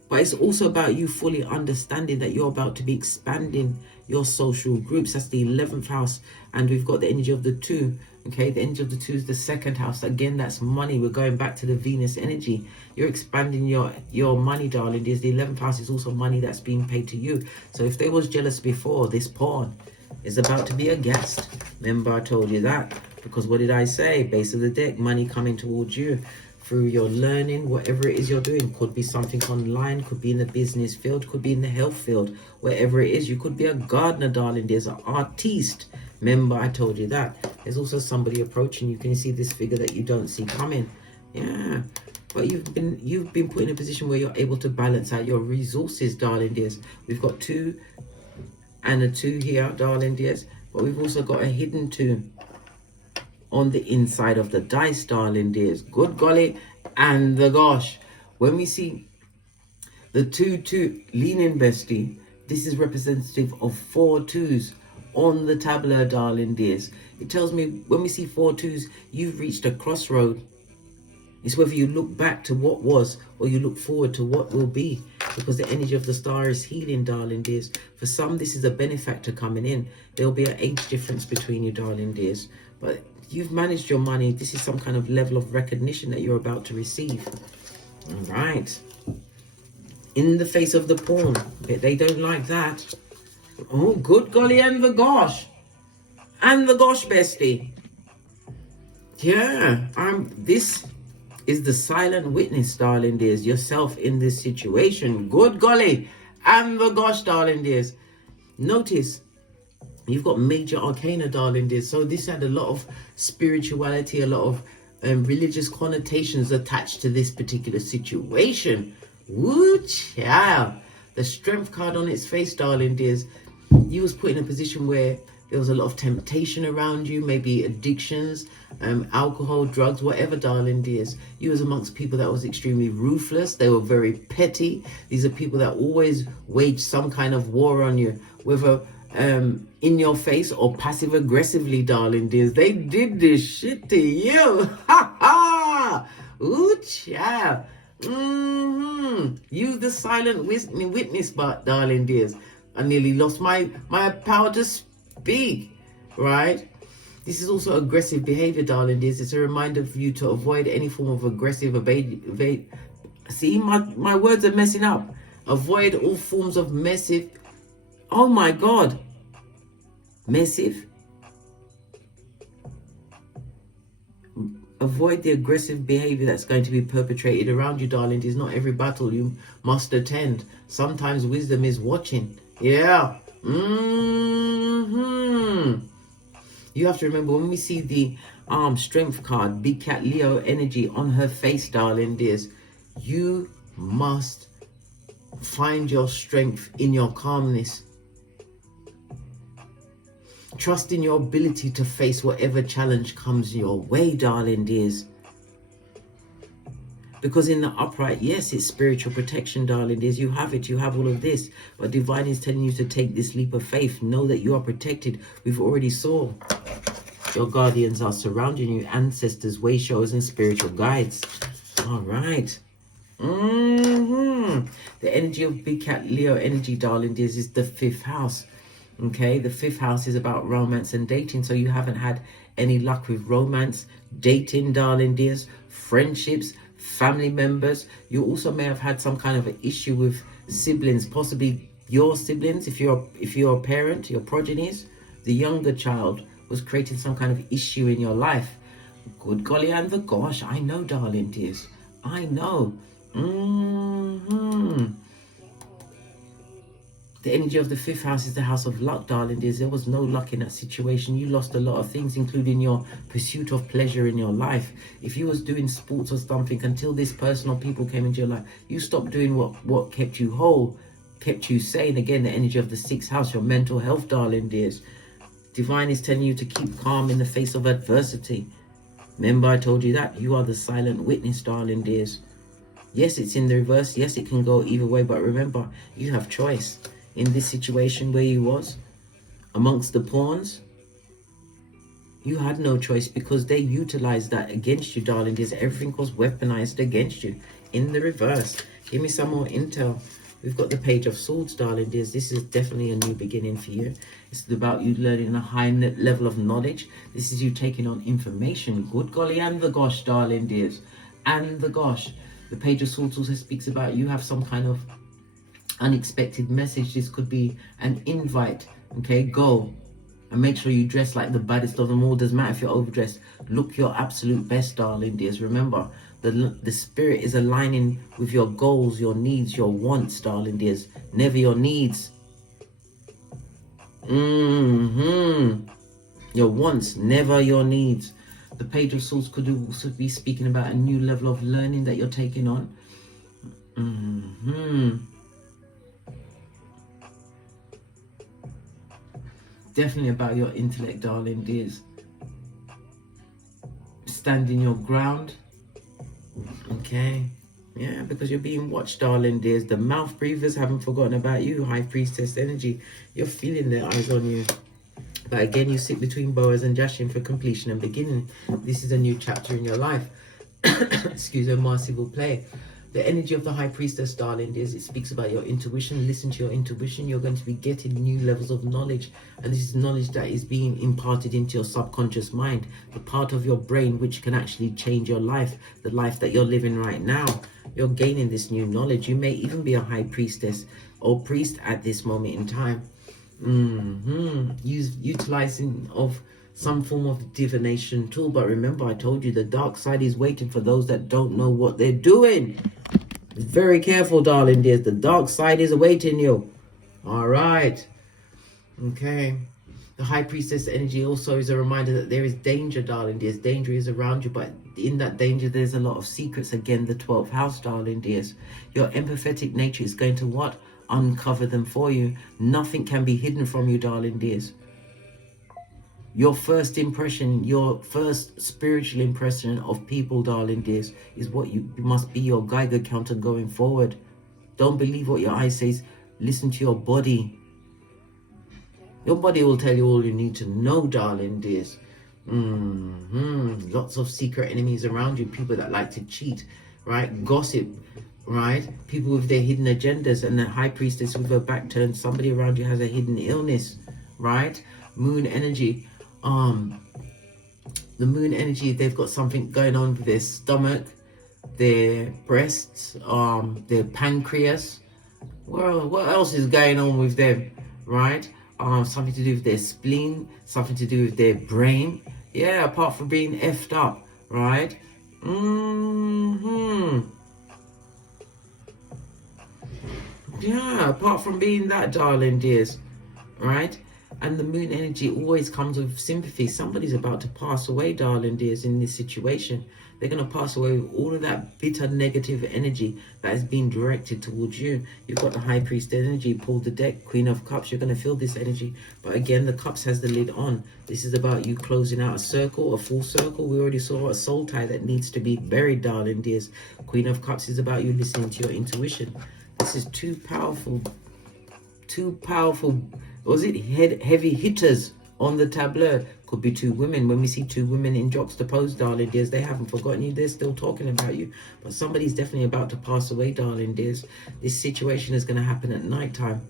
But it's also about you fully understanding that you're about to be expanding your social groups. That's the 11th house. And we've got the energy of the 2. Okay, the energy of the 2 is the 2nd house. Again, that's money. We're going back to the Venus energy. You're expanding your money, darling. There's the 11th house is also money that's being paid to you. So if they was jealous before, this pawn is about to be a guest. Remember, I told you that. Because what did I say? Base of the deck, money coming towards you through your learning, whatever it is you're doing. Could be something online, could be in the business field, could be in the health field, wherever it is. You could be a gardener, darling. There's an artiste. Remember, I told you that. There's also somebody approaching you. Can you see this figure that you don't see coming? Yeah. But you've been put in a position where you're able to balance out your resources, darling dears. We've got 2 and a 2 here, darling dears. But we've also got a hidden 2 on the inside of the dice, darling dears. Good golly and the gosh. When we see the 2-2 leaning bestie, this is representative of 4 2s on the tableau, darling dears. It tells me when we see 4 2s, you've reached a crossroad. It's whether you look back to what was or you look forward to what will be, because the energy of the star is healing, darling dears. For some, this is a benefactor coming in. There'll be an age difference between you, darling dears. But you've managed your money. This is some kind of level of recognition that you're about to receive. All right. In the face of the pawn. They don't like that. Oh, good golly and the gosh. And the gosh, bestie. Yeah, this is the silent witness, darling dears. Yourself in this situation. Good golly and the gosh, darling dears. Notice you've got major arcana, darling dears. So this had a lot of spirituality, a lot of religious connotations attached to this particular situation. Woo, child. The strength card on its face, darling dears. You was put in a position where there was a lot of temptation around you, maybe addictions, alcohol, drugs, whatever, darling dears. You was amongst people that was extremely ruthless. They were very petty. These are people that always wage some kind of war on you, whether in your face or passive aggressively, darling dears. They did this shit to you. Ha ha! Ooh, child. You the silent witness, but darling dears. I nearly lost my power to speak, right? This is also aggressive behavior, darling dears. It's a reminder for you to avoid any form of aggressive evade. See, my words are messing up. Avoid all forms of massive. Oh my God. Massive. Avoid the aggressive behavior that's going to be perpetrated around you, darling dears. Not every battle you must attend. Sometimes wisdom is watching. Yeah. You have to remember, when we see the strength card, Big Cat Leo energy on her face, darling dears, you must find your strength in your calmness. Trust in your ability to face whatever challenge comes your way, darling dears. Because in the upright, yes, it's spiritual protection, darling dears. You have it. You have all of this. But divine is telling you to take this leap of faith. Know that you are protected. We've already saw your guardians are surrounding you. Ancestors, way showers, and spiritual guides. All right. The energy of Big Cat Leo energy, darling dears, is the 5th house. Okay, the 5th house is about romance and dating. So you haven't had any luck with romance, dating, darling dears, friendships, family members. You also may have had some kind of an issue with siblings, possibly your siblings. If you're a parent, your progenies, the younger child was creating some kind of issue in your life. Good golly and the gosh, I know, darling dears. I know. The energy of the 5th house is the house of luck, darling dears. There was no luck in that situation. You lost a lot of things, including your pursuit of pleasure in your life. If you was doing sports or something until this person or people came into your life, you stopped doing what kept you whole, kept you sane. Again, the energy of the 6th house, your mental health, darling dears. Divine is telling you to keep calm in the face of adversity. Remember, I told you that. You are the silent witness, darling dears. Yes, it's in the reverse. Yes, it can go either way. But remember, you have choice. In this situation where you was, amongst the pawns, you had no choice because they utilized that against you, darling. Everything was weaponized against you. In the reverse. Give me some more intel. We've got the Page of Swords, darling dears. This is definitely a new beginning for you. It's about you learning a high level of knowledge. This is you taking on information. Good golly and the gosh, darling dears. And the gosh. The Page of Swords also speaks about you have some kind of unexpected message. This could be an invite. Okay, go and make sure you dress like the baddest of them all. Doesn't matter if you're overdressed. Look your absolute best, darling dears. Remember, the spirit is aligning with your goals, your needs, your wants, darling dears. Never your needs. Your wants, never your needs. The Page of Swords could also be speaking about a new level of learning that you're taking on. Definitely about your intellect, darling dears. Standing your ground. Okay. Yeah, because you're being watched, darling dears. The mouth breathers haven't forgotten about you. High Priestess energy. You're feeling their eyes on you. But again, you sit between Boaz and Jashin for completion and beginning. This is a new chapter in your life. Excuse me, Marcy will play. The energy of the High Priestess, darling dears, it speaks about your intuition. Listen to your intuition. You're going to be getting new levels of knowledge. And this is knowledge that is being imparted into your subconscious mind. The part of your brain which can actually change your life. The life that you're living right now. You're gaining this new knowledge. You may even be a High Priestess or priest at this moment in time. Utilizing of some form of divination tool. But remember, I told you the dark side is waiting for those that don't know what they're doing. Very careful, darling dears. The dark side is awaiting you. All right. Okay. The High Priestess energy also is a reminder that there is danger, darling dears. Danger is around you, but in that danger, there's a lot of secrets. Again, the 12th house, darling dears. Your empathetic nature is going to what? Uncover them for you. Nothing can be hidden from you, darling dears. Your first impression, your first spiritual impression of people, darling dears, is what you must be your Geiger counter going forward. Don't believe what your eye says. Listen to your body. Your body will tell you all you need to know, darling dears. Lots of secret enemies around you. People that like to cheat, right? Gossip, right? People with their hidden agendas. And the High Priestess with her back turned. Somebody around you has a hidden illness, right? Moon energy. The moon energy, they've got something going on with their stomach, their breasts, their pancreas. Well, what else is going on with them, right? Something to do with their spleen, something to do with their brain. Yeah, apart from being effed up, right? Yeah, apart from being that, darling dears, right? And the moon energy always comes with sympathy. Somebody's about to pass away, darling dears, in this situation. They're going to pass away with all of that bitter negative energy that is being directed towards you. You've got the High Priest energy, pulled the deck, Queen of Cups. You're going to feel this energy. But again, the Cups has the lid on. This is about you closing out a circle, a full circle. We already saw a soul tie that needs to be buried, darling dears. Queen of Cups is about you listening to your intuition. This is too powerful. Was it heavy hitters on the tableau? Could be two women. When we see two women in juxtaposed, darling dears, they haven't forgotten you. They're still talking about you. But somebody's definitely about to pass away, darling dears. This situation is going to happen at night time.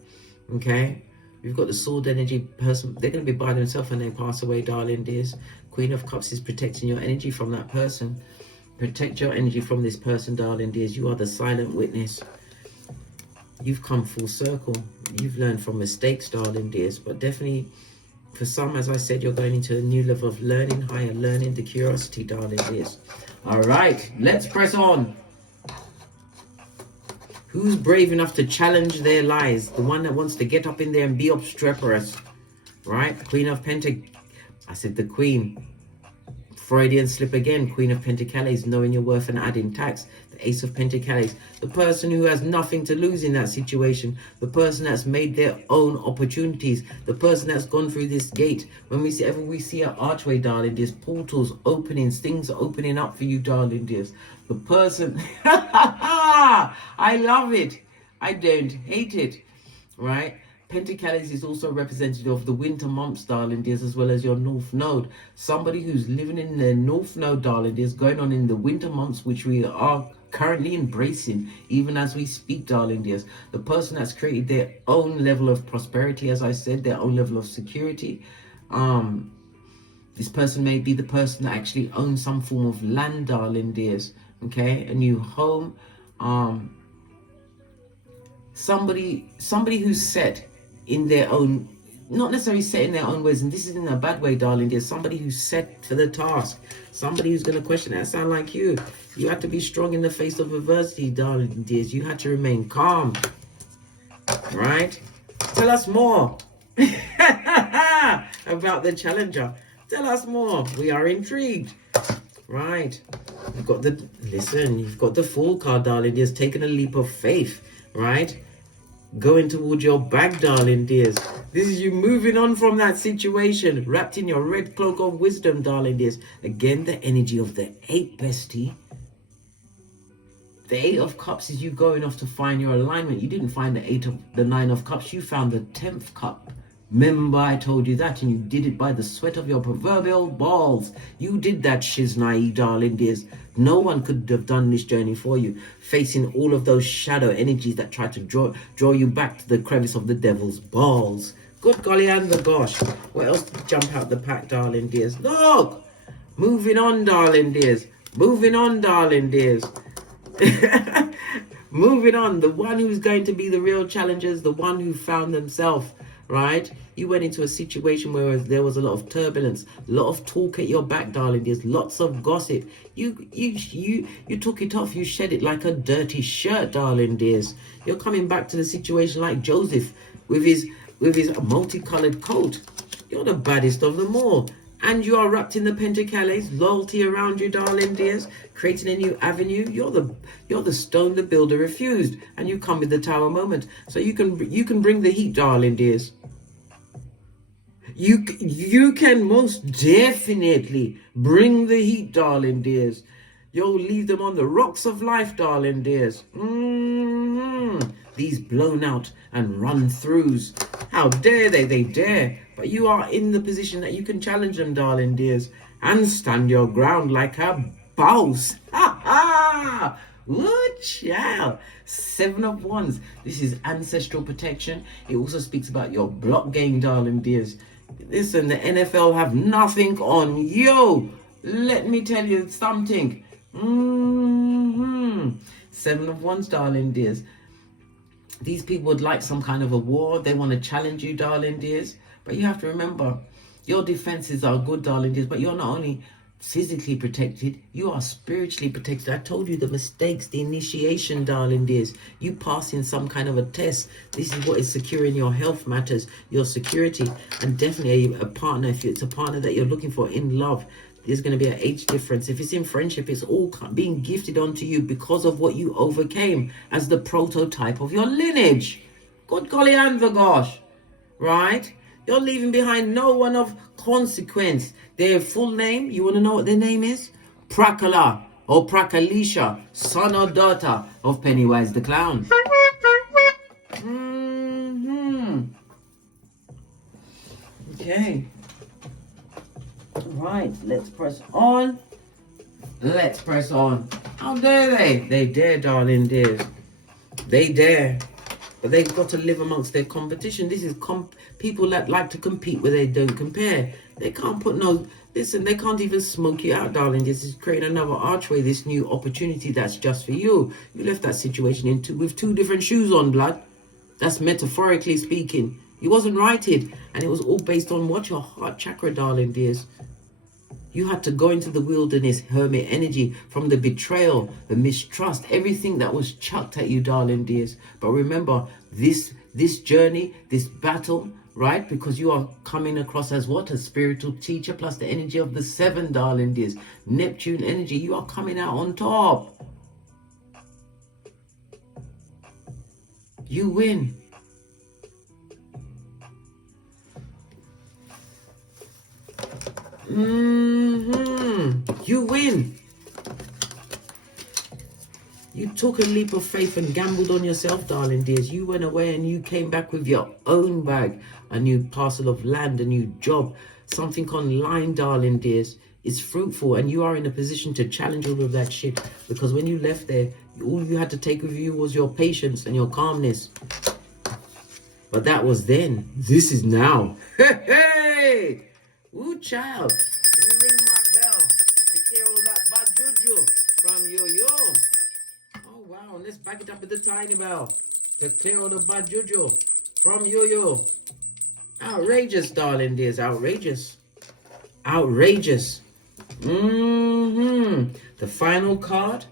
Okay? We've got the sword energy person. They're going to be by themselves when they pass away, darling dears. Queen of Cups is protecting your energy from that person. Protect your energy from this person, darling dears. You are the silent witness. You've come full circle. You've learned from mistakes, darling dears. But definitely, for some, as I said, you're going into a new level of learning, higher learning, the curiosity, darling dears. All right, let's press on. Who's brave enough to challenge their lies? The one that wants to get up in there and be obstreperous, right? Queen of I said the Queen. Freudian slip again. Queen of Pentacles, knowing your worth and adding tax. The Ace of Pentacles. The person who has nothing to lose in that situation. The person that's made their own opportunities. The person that's gone through this gate. When we see an archway, darling, there's portals openings, things are opening up for you, darling dears. The person, I love it. I don't hate it, right? Pentacles is also representative of the winter months, darling dears, as well as your North Node. Somebody who's living in the North Node, darling dears, going on in the winter months, which we are currently embracing, even as we speak, darling dears. The person that's created their own level of prosperity, as I said, their own level of security. This person may be the person that actually owns some form of land, darling dears. Okay, a new home. Somebody who's set in their own, not necessarily set in their own ways, and this isn't a bad way, darling. There's somebody who's set for the task, somebody who's going to question that sound like you. You had to be strong in the face of adversity, darling dears. You had to remain calm, right? Tell us more about the challenger. Tell us more. We are intrigued, right? You've got you've got the Fool card, darling dears, taking a leap of faith, right? Going towards your bag, darling dears. This is you moving on from that situation, wrapped in your red cloak of wisdom, darling dears. Again, the energy of the 8, bestie. The 8 of Cups is you going off to find your alignment. You didn't find the 9 of Cups. You found the 10th cup. Remember, I told you that, and you did it by the sweat of your proverbial balls. You did that, shiznai, darling dears. No one could have done this journey for you, facing all of those shadow energies that try to draw you back to the crevice of the devil's balls. Good golly and the gosh. What else did jump out the pack, darling dears? Look! Moving on, darling dears. Moving on, darling dears. Moving on. The one who's going to be the real challengers, the one who found themselves, right? You went into a situation where there was a lot of turbulence, a lot of talk at your back, darling. There's lots of gossip. You took it off. You shed it like a dirty shirt, darling dears. You're coming back to the situation like Joseph with his multicolored coat. You're the baddest of them all. And you are wrapped in the Pentacles, loyalty around you, darling dears, creating a new avenue. You're the stone the builder refused, and you come with the Tower moment. So you can bring the heat, darling dears. You can most definitely bring the heat, darling dears. You'll leave them on the rocks of life, darling dears. These blown out and run throughs. How dare they? They dare. But you are in the position that you can challenge them, darling dears, and stand your ground like a boss. Ha ha! Good child. 7 of Wands. This is ancestral protection. It also speaks about your block game, darling dears. Listen, the NFL have nothing on you. Let me tell you something. 7 of Wands, darling dears. These people would like some kind of a war. They want to challenge you, darling dears. But you have to remember, your defenses are good, darling dears, but you're not only physically protected, you are spiritually protected. I told you the mistakes, the initiation, darling dears. You passing some kind of a test. This is what is securing your health matters, your security, and definitely a partner. If it's a partner that you're looking for in love, there's going to be an age difference. If it's in friendship, it's all being gifted onto you because of what you overcame as the prototype of your lineage. Good golly and the gosh, right? You're leaving behind no one of consequence. Their full name, you want to know what their name is? Prakala or Prakalisha, son or daughter of Pennywise the Clown. Okay. Right, let's press on. Let's press on. How dare they? They dare, darling dears. They dare. But they've got to live amongst their competition. This is people that like to compete where they don't compare. They can't put no... Listen, they can't even smoke you out, darling. This is creating another archway, this new opportunity that's just for you. You left that situation with 2 different shoes on, blood. That's metaphorically speaking. It wasn't righted. And it was all based on what? Your heart chakra, darling dears. You had to go into the wilderness, hermit energy, from the betrayal, the mistrust, everything that was chucked at you, darling dears. But remember, this journey, this battle, right? Because you are coming across as what? A spiritual teacher, plus the energy of the 7, darling dears. Neptune energy, you are coming out on top. You win. You win. You took a leap of faith and gambled on yourself, darling dears. You went away and you came back with your own bag, a new parcel of land, a new job, something online, darling dears. It's fruitful, and you are in a position to challenge all of that shit, because when you left there, all you had to take with you was your patience and your calmness. But that was then. This is now. Hey! Ooh, child. Let me ring my bell to clear all that bad juju from yo-yo. Oh, wow. Let's back it up with the tiny bell to clear all the bad juju from yo-yo. Outrageous, darling dears. Outrageous. Outrageous. The final card.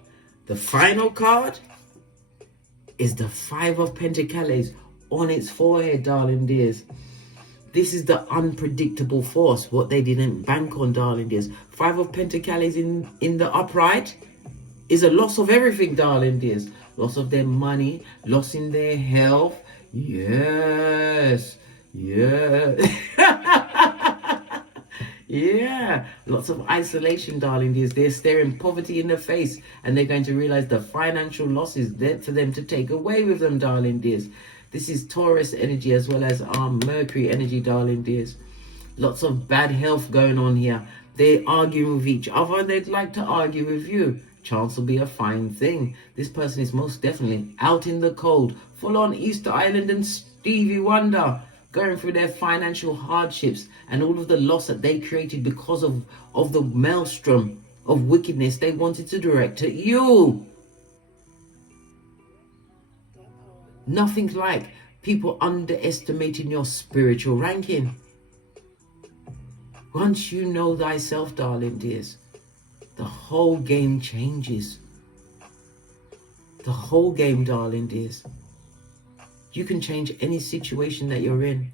The final card is the 5 of Pentacles on its forehead, darling dears. This is the unpredictable force, what they didn't bank on, darling dears. 5 of Pentacles in the upright is a loss of everything, darling dears. Loss of their money, loss in their health. Yes. Yeah. Yeah. Lots of isolation, darling dears. They're staring poverty in the face, and they're going to realize the financial loss is there for them to take away with them, darling dears. This is Taurus energy as well as Mercury energy, darling dears. Lots of bad health going on here. They're arguing with each other, and they'd like to argue with you. Chance will be a fine thing. This person is most definitely out in the cold, full on Easter Island and Stevie Wonder, going through their financial hardships and all of the loss that they created because of the maelstrom of wickedness they wanted to direct at you. Nothing like people underestimating your spiritual ranking. Once you know thyself, darling dears, the whole game changes. The whole game, darling dears. You can change any situation that you're in.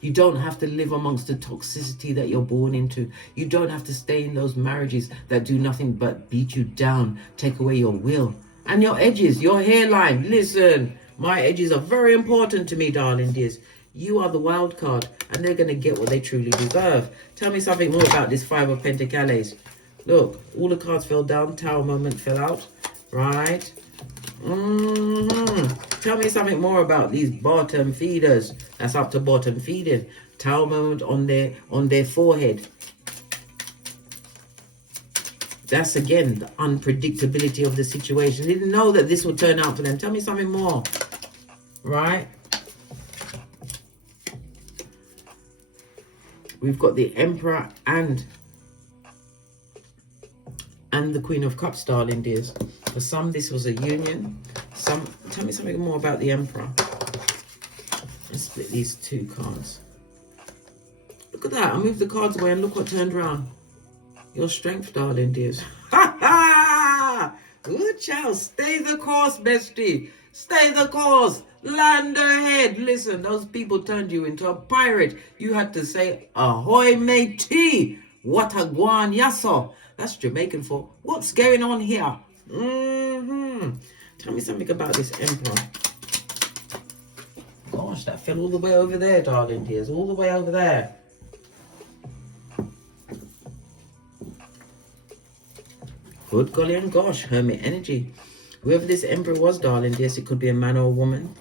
You don't have to live amongst the toxicity that you're born into. You don't have to stay in those marriages that do nothing but beat you down, take away your will. And your edges, your hairline. Listen, my edges are very important to me, darling dears. You are the wild card, and they're going to get what they truly deserve. Tell me something more about this 5 of Pentacles. Look, all the cards fell down. Tower moment fell out. Right? Tell me something more about these bottom feeders. That's up to bottom feeding. Tower moment on their forehead. That's again the unpredictability of the situation. They didn't know that this would turn out for them. Tell me something more. Right? We've got the Emperor and the Queen of Cups, darling dears. For some, this was a union. Some, tell me something more about the Emperor. Let's split these 2 cards. Look at that. I moved the cards away and look what turned around. Your strength, darling dears. Ha ha! Ooh, child, stay the course, bestie. Stay the course. Land ahead. Listen, those people turned you into a pirate. You had to say, ahoy, matey. What a guan yasso. That's Jamaican for, what's going on here? Tell me something about this Emperor. Gosh, that fell all the way over there, darling dears. All the way over there. Good golly and gosh, Hermit energy. Whoever this Emperor was, darling dears, it could be a man or a woman.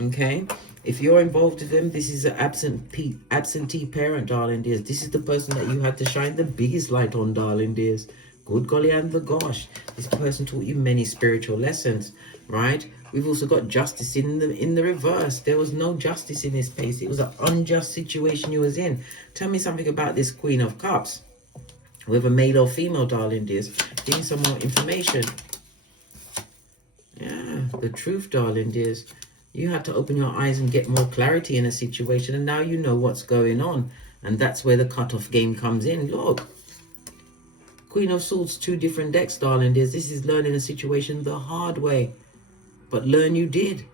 Okay? If you're involved with them, this is an absentee parent, darling dears. This is the person that you had to shine the biggest light on, darling dears. Good golly and the gosh. This person taught you many spiritual lessons, right? We've also got justice in the reverse. There was no justice in this place. It was an unjust situation you was in. Tell me something about this Queen of Cups. Whether male or female, darling dears. Give me some more information. Yeah, the truth, darling dears. You had to open your eyes and get more clarity in a situation, and now you know what's going on. And that's where the cutoff game comes in. Look, Queen of Swords, 2 different decks, darling dears. This is learning a situation the hard way. But learn you did.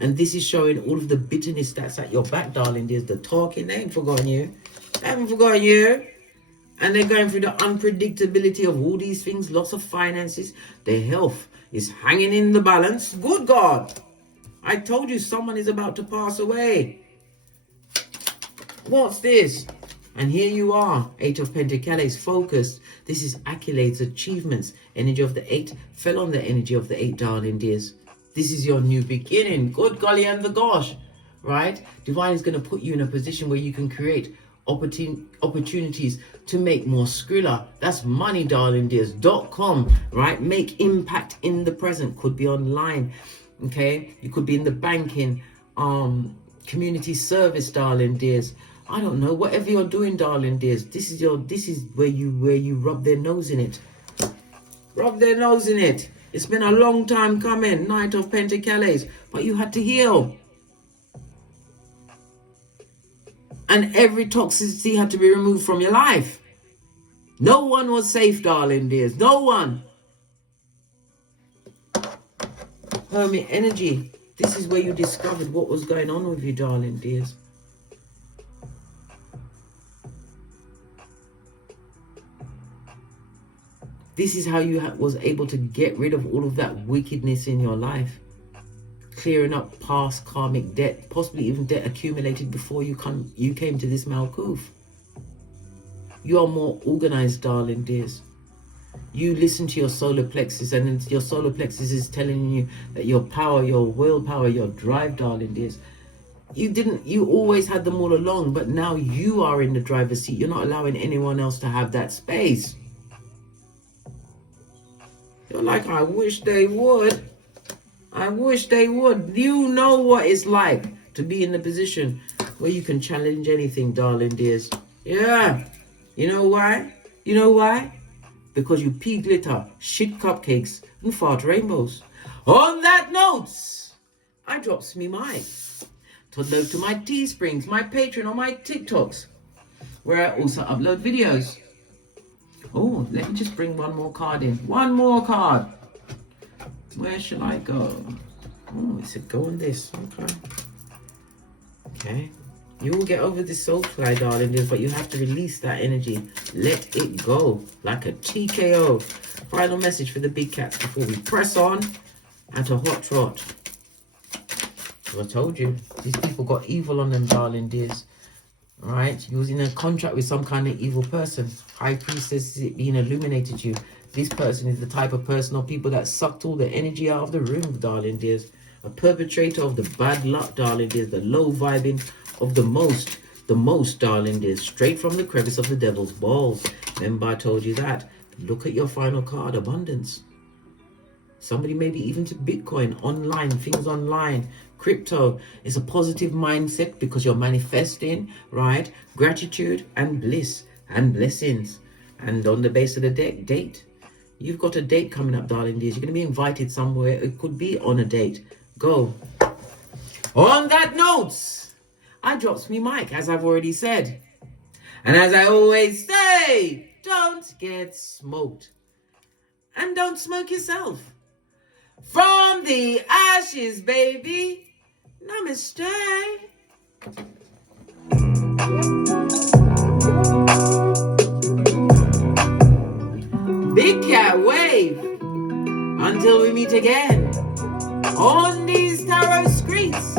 And this is showing all of the bitterness that's at your back, darling dears. The talking, they ain't forgotten you. They haven't forgotten you. And they're going through the unpredictability of all these things. Lots of finances. Their health is hanging in the balance. Good God. I told you someone is about to pass away. What's this? And here you are, 8 of Pentacles, focused. This is accolades, achievements. Energy of the 8 fell on the energy of the 8, darling dears. This is your new beginning. Good golly and the gosh, right? Divine is going to put you in a position where you can create opportunities to make more skrilla. That's money, darling dears.com, right? Make impact in the present. Could be online, okay? You could be in the banking, community service, darling dears. I don't know, whatever you're doing, darling dears, this is where you rub their nose in it. Rub their nose in it. It's been a long time coming, Knight of Pentacles, but you had to heal. And every toxicity had to be removed from your life. No one was safe, darling dears. No one. Hermit energy. This is where you discovered what was going on with you, darling dears. This is how you was able to get rid of all of that wickedness in your life. Clearing up past karmic debt, possibly even debt accumulated before you came to this Malkuth. You are more organized, darling dears. You listen to your solar plexus, and your solar plexus is telling you that your power, your willpower, your drive, darling dears. You always had them all along, but now you are in the driver's seat. You're not allowing anyone else to have that space. You're like, I wish they would. I wish they would. You know what it's like to be in the position where you can challenge anything, darling dears. Yeah. You know why? You know why? Because you pea glitter, shit cupcakes, and fart rainbows. On that note, I drops me mic. To load to my Teesprings, my Patreon, or my TikToks, where I also upload videos. Oh, let me just bring one more card in. One more card. Where shall I go? Oh, it said go on this. Okay. Okay. You will get over this soul fly, darling, but you have to release that energy. Let it go like a TKO. Final message for the big cats before we press on at a hot trot. I told you, these people got evil on them, darling dears. All right, you was in a contract with some kind of evil person. High priestess is it being illuminated you. This person is the type of person or people that sucked all the energy out of the room, darling dears. A perpetrator of the bad luck, darling dears. The low vibing of the most, darling dears. Straight from the crevice of the devil's balls. Remember I told you that. Look at your final card, abundance. Somebody maybe even to Bitcoin, online, things online. Crypto is a positive mindset because you're manifesting, right? Gratitude and bliss and blessings. And on the base of the deck, date. You've got a date coming up, darling dears. You're going to be invited somewhere. It could be on a date. Go. On that note, I drops me mic, as I've already said. And as I always say, don't get smoked. And don't smoke yourself. From the ashes, baby. Namaste. Big cat wave. Until we meet again on these tarot streets.